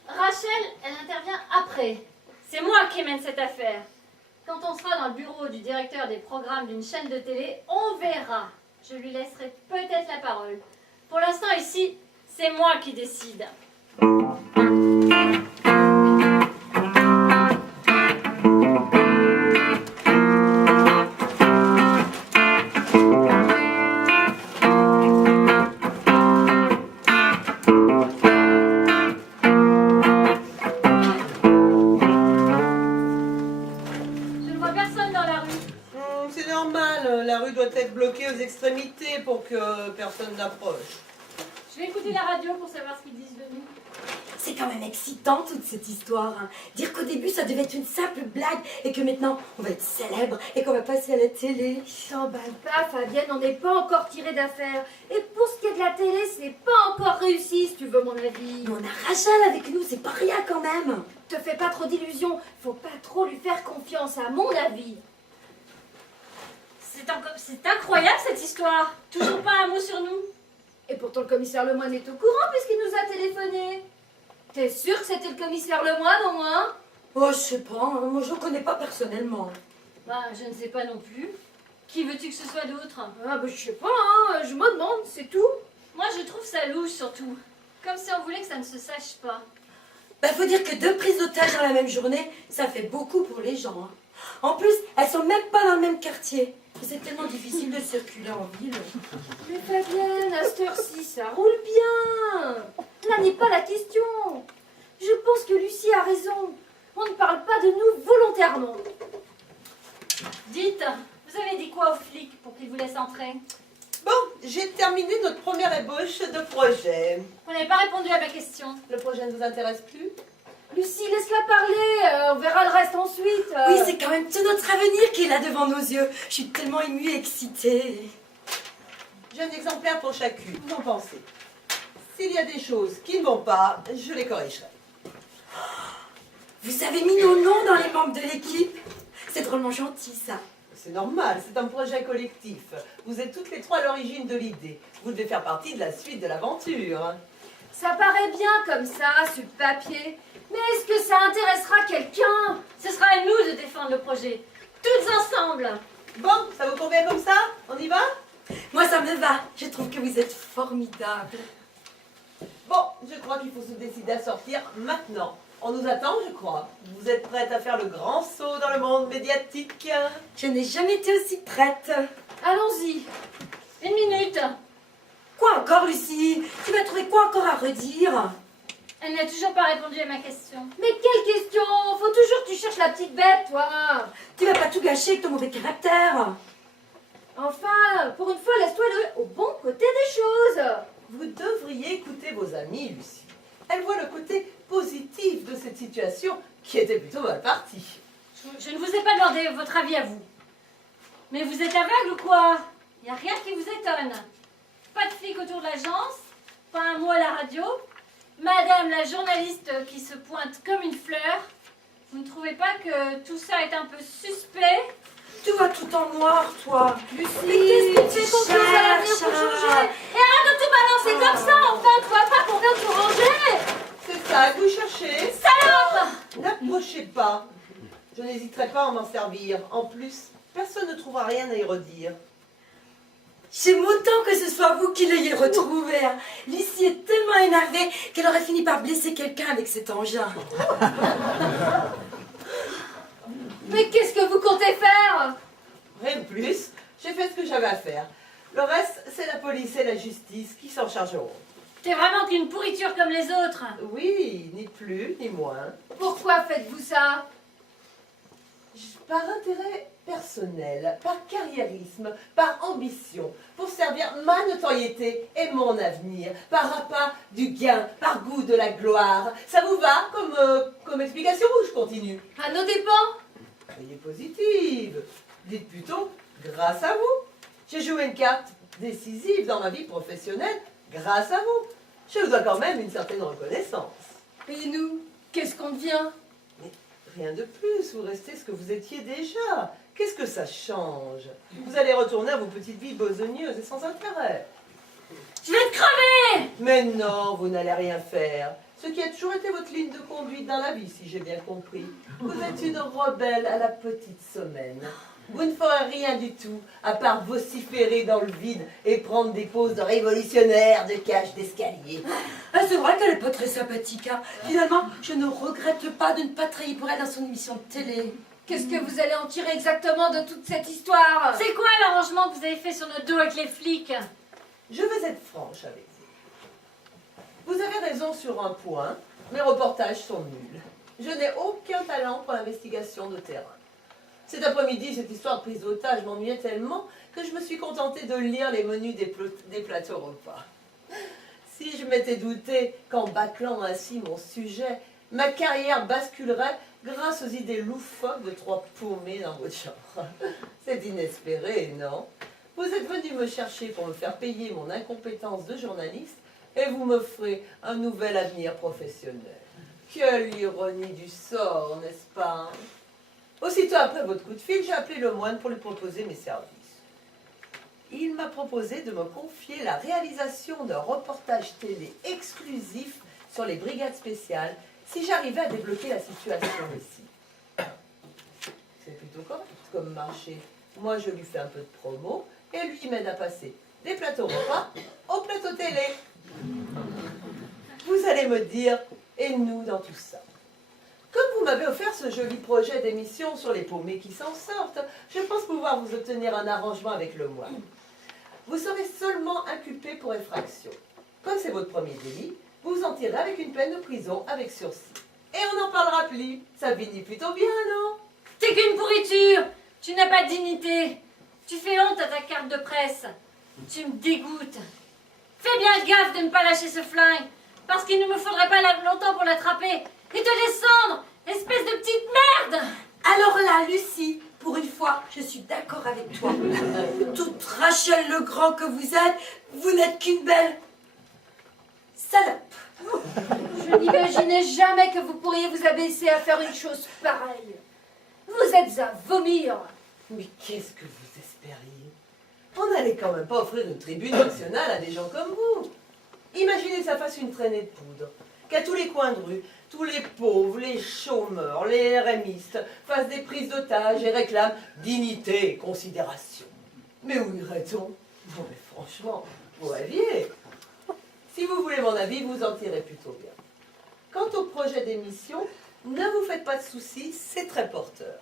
Rachel, elle intervient après. C'est moi qui mène cette affaire. Quand on sera dans le bureau du directeur des programmes d'une chaîne de télé, on verra. Je lui laisserai peut-être la parole. Pour l'instant, ici, c'est moi qui décide. Je ne vois personne dans la rue. C'est normal, la rue doit être bloquée aux extrémités pour que personne n'approche. Je vais écouter la radio pour savoir ce qu'ils disent de nous. C'est quand même excitant toute cette histoire. Hein. Dire qu'au début ça devait être une simple blague et que maintenant on va être célèbre et qu'on va passer à la télé. T'emballe pas, Fabienne, on n'est pas encore tiré d'affaire. Et pour ce qui est de la télé, ce n'est pas encore réussi, si tu veux mon avis. Mais on a Rachel avec nous, c'est pas rien quand même. Te fais pas trop d'illusions, faut pas trop lui faire confiance, à mon avis. C'est incroyable cette histoire. Toujours pas un mot sur nous. Et pourtant le commissaire Lemoine est au courant puisqu'il nous a téléphoné. T'es sûr que c'était le commissaire Lemoine au moins? Oh, je sais pas, hein, moi je le connais pas personnellement. Bah, je ne sais pas non plus. Qui veux-tu que ce soit d'autre? Ah bah je sais pas, hein, je me demande, c'est tout. Moi, je trouve ça louche surtout. Comme si on voulait que ça ne se sache pas. Bah faut dire que 2 prises d'otages dans la même journée, ça fait beaucoup pour les gens. Hein. En plus, elles sont même pas dans le même quartier. C'est tellement difficile de circuler en ville. Mais Fabienne, à cette heure-ci, ça roule bien. Là n'est pas la question. Je pense que Lucie a raison. On ne parle pas de nous volontairement. Dites, vous avez dit quoi aux flics pour qu'ils vous laissent entrer? Bon, j'ai terminé notre première ébauche de projet. Vous n'avez pas répondu à ma question. Le projet ne vous intéresse plus? Lucie, laisse-la parler, on verra le reste ensuite. Oui, c'est quand même tout notre avenir qui est là devant nos yeux. Je suis tellement émue et excitée. J'ai un exemplaire pour chacune, vous en pensez. S'il y a des choses qui ne vont pas, je les corrigerai. Vous avez mis nos noms dans les membres de l'équipe. C'est drôlement gentil, ça. C'est normal, c'est un projet collectif. Vous êtes toutes les trois à l'origine de l'idée. Vous devez faire partie de la suite de l'aventure. Ça paraît bien comme ça, sur le papier. Mais est-ce que ça intéressera quelqu'un? Ce sera à nous de défendre le projet. Toutes ensemble. Bon, ça vous convient comme ça? On y va? Moi, ça me va. Je trouve que vous êtes formidable. Bon, je crois qu'il faut se décider à sortir maintenant. On nous attend, je crois. Vous êtes prête à faire le grand saut dans le monde médiatique? Je n'ai jamais été aussi prête. Allons-y. 1 minute. Quoi encore, Lucie? Tu vas trouver quoi encore à redire? Elle n'a toujours pas répondu à ma question. Mais quelle question? Faut toujours que tu cherches la petite bête, toi. Tu vas pas tout gâcher avec ton mauvais caractère. Enfin, pour une fois, laisse-toi le au bon côté des choses. Vous devriez écouter vos amies, Lucie. Elles voient le côté positif de cette situation qui était plutôt mal partie. Je ne vous ai pas demandé votre avis à vous. Mais vous êtes aveugle ou quoi? Il n'y a rien qui vous étonne. Pas de flic autour de l'agence, pas un mot à la radio. Madame la journaliste qui se pointe comme une fleur. Vous ne trouvez pas que tout ça est un peu suspect? Tu vois tout en noir, toi. Lucie, Mais qu'est-ce que tu tu qu'on puisse à l'avenir pour cherches? changer? Et arrête de tout balancer comme ça, enfin, tu vois pas qu'on vient de tout ranger? C'est ça que vous cherchez? Salope! N'approchez pas. Je n'hésiterai pas à m'en servir. En plus, personne ne trouvera rien à y redire. J'aime autant que ce soit vous qui l'ayez retrouvé. Hein. Lucie est tellement énervée qu'elle aurait fini par blesser quelqu'un avec cet engin. Mais qu'est-ce que vous comptez faire? Rien de plus. J'ai fait ce que j'avais à faire. Le reste, c'est la police et la justice qui s'en chargeront. T'es vraiment qu'une pourriture comme les autres. Oui, ni plus ni moins. Pourquoi faites-vous ça? Par intérêt personnel, par carriérisme, par ambition, pour servir ma notoriété et mon avenir, par appât du gain, par goût de la gloire. Ça vous va comme explication ou je continue? À nos dépens. Soyez positive. Dites plutôt, grâce à vous. J'ai joué une carte décisive dans ma vie professionnelle grâce à vous. Je vous dois quand même une certaine reconnaissance. Et nous, qu'est-ce qu'on devient? Rien de plus, vous restez ce que vous étiez déjà. Qu'est-ce que ça change? Vous allez retourner à vos petites vies besogneuses et sans intérêt. Je vais te crever! Mais non, vous n'allez rien faire. Ce qui a toujours été votre ligne de conduite dans la vie, si j'ai bien compris. Vous êtes une rebelle à la petite semaine. Vous ne ferez rien du tout, à part vociférer dans le vide et prendre des poses de révolutionnaire de cage d'escalier. Ah, c'est vrai qu'elle est pas très sympathique, hein. Finalement, je ne regrette pas de ne pas trahir pour elle dans son émission de télé. Qu'est-ce que vous allez en tirer exactement de toute cette histoire? C'est quoi l'arrangement que vous avez fait sur notre dos avec les flics? Je vais être franche avec vous. Vous avez raison sur un point, mes reportages sont nuls. Je n'ai aucun talent pour l'investigation de terrain. Cet après-midi, cette histoire de prise d'otage m'ennuyait tellement que je me suis contentée de lire les menus des plateaux repas. Si je m'étais douté qu'en bâclant ainsi mon sujet, ma carrière basculerait grâce aux idées loufoques de trois paumés dans votre genre. C'est inespéré, non? Vous êtes venu me chercher pour me faire payer mon incompétence de journaliste et vous m'offrez un nouvel avenir professionnel. Quelle ironie du sort, n'est-ce pas? Aussitôt après votre coup de fil, j'ai appelé le moine pour lui proposer mes services. Il m'a proposé de me confier la réalisation d'un reportage télé exclusif sur les brigades spéciales si j'arrivais à débloquer la situation ici. C'est plutôt correct comme marché. Moi, je lui fais un peu de promo et lui m'aide à passer des plateaux repas au plateau télé. Vous allez me dire, et nous dans tout ça? Comme vous m'avez offert ce joli projet d'émission sur les paumés qui s'en sortent, je pense pouvoir vous obtenir un arrangement avec le moine. Vous serez seulement inculpé pour effraction. Comme c'est votre premier délit, vous en tirez avec une peine de prison avec sursis. Et on n'en parlera plus. Ça finit plutôt bien, non? T'es qu'une pourriture! Tu n'as pas de dignité! Tu fais honte à ta carte de presse! Tu me dégoûtes! Fais bien gaffe de ne pas lâcher ce flingue, parce qu'il ne me faudrait pas longtemps pour l'attraper et te descendre, espèce de petite merde! Alors là, Lucie, pour une fois, je suis d'accord avec toi. Toute Rachel Legrand que vous êtes, vous n'êtes qu'une belle salope. Je n'imaginais jamais que vous pourriez vous abaisser à faire une chose pareille. Vous êtes à vomir. Mais qu'est-ce que vous espériez? On n'allait quand même pas offrir une tribune nationale à des gens comme vous. Imaginez que ça fasse une traînée de poudre, qu'à tous les coins de rue, tous les pauvres, les chômeurs, les RMistes fassent des prises d'otages et réclament dignité et considération. Mais où irait-on? Non mais franchement, vous rêviez. Si vous voulez mon avis, vous en tirez plutôt bien. Quant au projet d'émission, ne vous faites pas de soucis, c'est très porteur.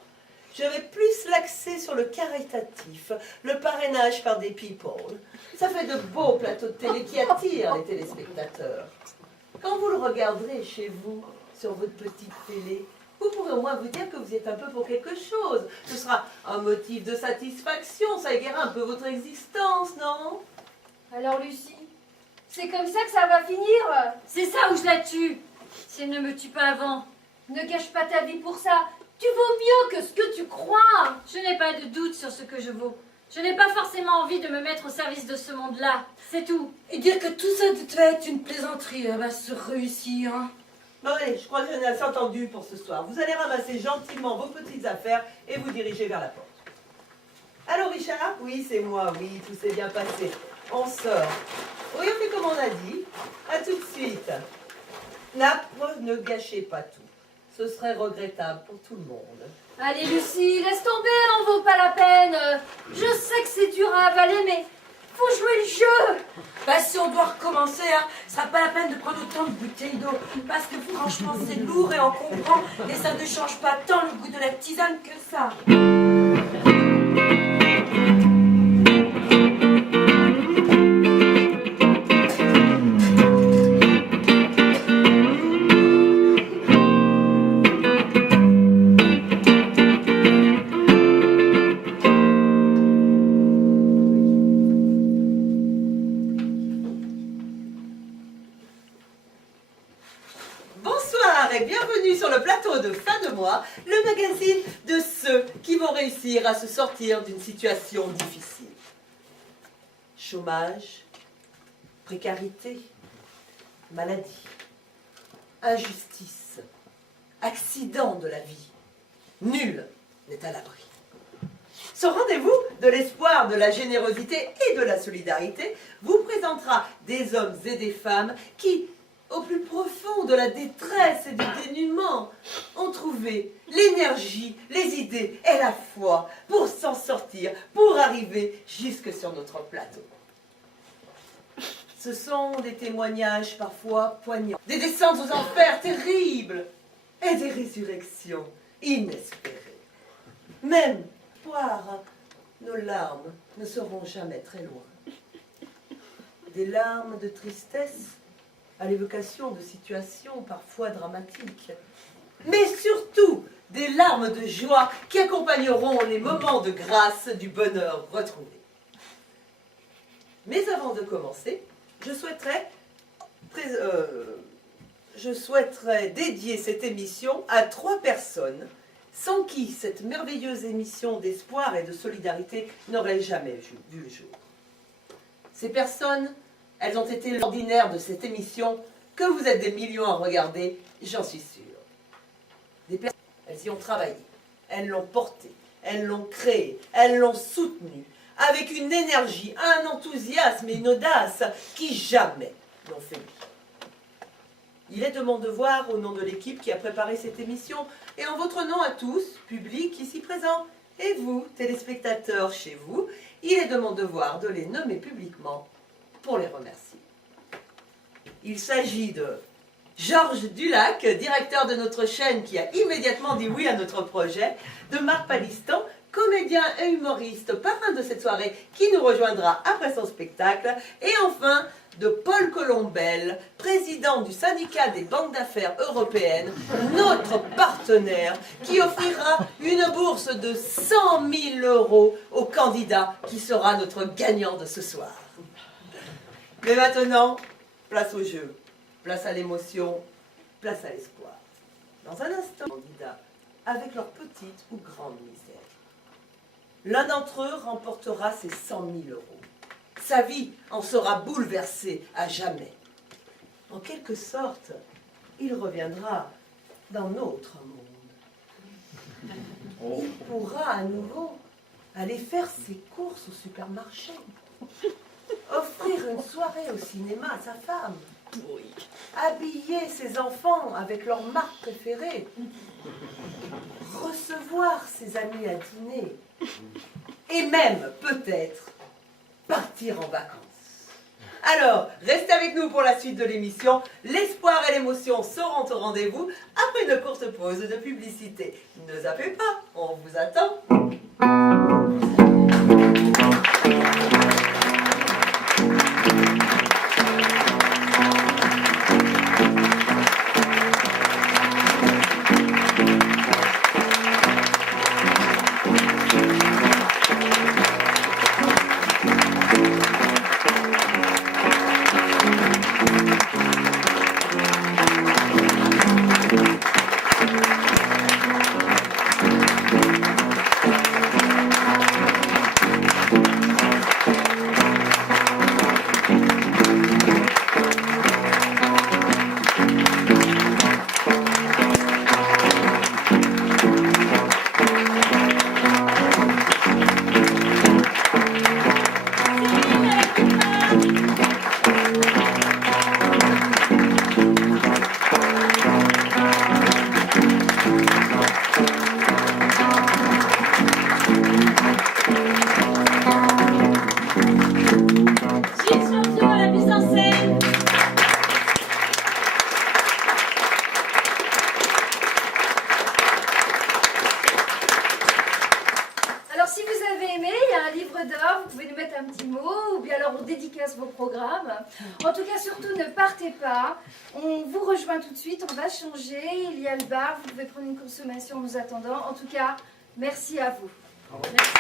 Je vais plus l'axer sur le caritatif, le parrainage par des people. Ça fait de beaux plateaux de télé qui attirent les téléspectateurs. Quand vous le regarderez chez vous, sur votre petite télé, vous pourrez au moins vous dire que vous êtes un peu pour quelque chose. Ce sera un motif de satisfaction, ça égaiera un peu votre existence, non? Alors Lucie, c'est comme ça que ça va finir? C'est ça où je la tue, si elle ne me tue pas avant. Ne gâche pas ta vie pour ça. Tu vaux mieux que ce que tu crois. Je n'ai pas de doute sur ce que je vaux. Je n'ai pas forcément envie de me mettre au service de ce monde-là, c'est tout. Et dire que tout ça devait être une plaisanterie, elle va se réussir. Hein. Bon allez, je crois que j'en ai assez entendu pour ce soir. Vous allez ramasser gentiment vos petites affaires et vous diriger vers la porte. Allô Richard? Oui, c'est moi, oui, tout s'est bien passé. On sort. Oui, on fait comme on a dit. À tout de suite. Naples, ne gâchez pas tout. Ce serait regrettable pour tout le monde. Allez Lucie, laisse tomber, elle en vaut pas la peine. Je sais que c'est dur à avaler, mais faut jouer le jeu. Bah si on doit recommencer, hein, ce sera pas la peine de prendre autant de bouteilles d'eau. Parce que franchement c'est lourd et encombrant et ça ne change pas tant le goût de la tisane que ça. Bonsoir et bienvenue sur le plateau de fin de mois, le magazine de ceux qui vont réussir à se sortir d'une situation difficile. Chômage, précarité, maladie, injustice, accident de la vie. Nul n'est à l'abri. Ce rendez-vous de l'espoir, de la générosité et de la solidarité vous présentera des hommes et des femmes qui, au plus profond de la détresse et du dénuement, ont trouvé l'énergie, les idées et la foi pour s'en sortir, pour arriver jusque sur notre plateau. Ce sont des témoignages parfois poignants, des descentes aux enfers terribles et des résurrections inespérées. Même espoir, nos larmes ne seront jamais très loin. Des larmes de tristesse à l'évocation de situations parfois dramatiques, mais surtout des larmes de joie qui accompagneront les moments de grâce du bonheur retrouvé. Mais avant de commencer, je souhaiterais dédier cette émission à 3 personnes sans qui cette merveilleuse émission d'espoir et de solidarité n'aurait jamais vu le jour. Ces personnes, elles ont été l'ordinaire de cette émission que vous êtes des millions à regarder, j'en suis sûre. Des personnes, elles y ont travaillé, elles l'ont portée, elles l'ont créée, elles l'ont soutenue, avec une énergie, un enthousiasme et une audace qui jamais n'ont faibli. Il est de mon devoir, au nom de l'équipe qui a préparé cette émission, et en votre nom à tous, public ici présent, et vous, téléspectateurs chez vous, il est de mon devoir de les nommer publiquement pour les remercier. Il s'agit de Georges Dulac, directeur de notre chaîne qui a immédiatement dit oui à notre projet, de Marc Palistan, comédien et humoriste, parrain de cette soirée, qui nous rejoindra après son spectacle, et enfin de Paul Colombel, président du syndicat des banques d'affaires européennes, notre partenaire, qui offrira une bourse de 100 000 € au candidat qui sera notre gagnant de ce soir. Mais maintenant, place au jeu, place à l'émotion, place à l'espoir. Dans un instant, candidats, avec leur petite ou grande misère. L'un d'entre eux remportera ses 100 000 €. Sa vie en sera bouleversée à jamais. En quelque sorte, il reviendra dans notre monde. Il pourra à nouveau aller faire ses courses au supermarché, offrir une soirée au cinéma à sa femme, habiller ses enfants avec leurs marques préférées, recevoir ses amis à dîner, et même, peut-être, partir en vacances. Alors, restez avec nous pour la suite de l'émission. L'espoir et l'émotion seront au rendez-vous après une courte pause de publicité. Ne zappez pas, on vous attend. Vos programmes. En tout cas, surtout ne partez pas. On vous rejoint tout de suite, on va changer. Il y a le bar, vous pouvez prendre une consommation en nous attendant. En tout cas, merci à vous. Merci.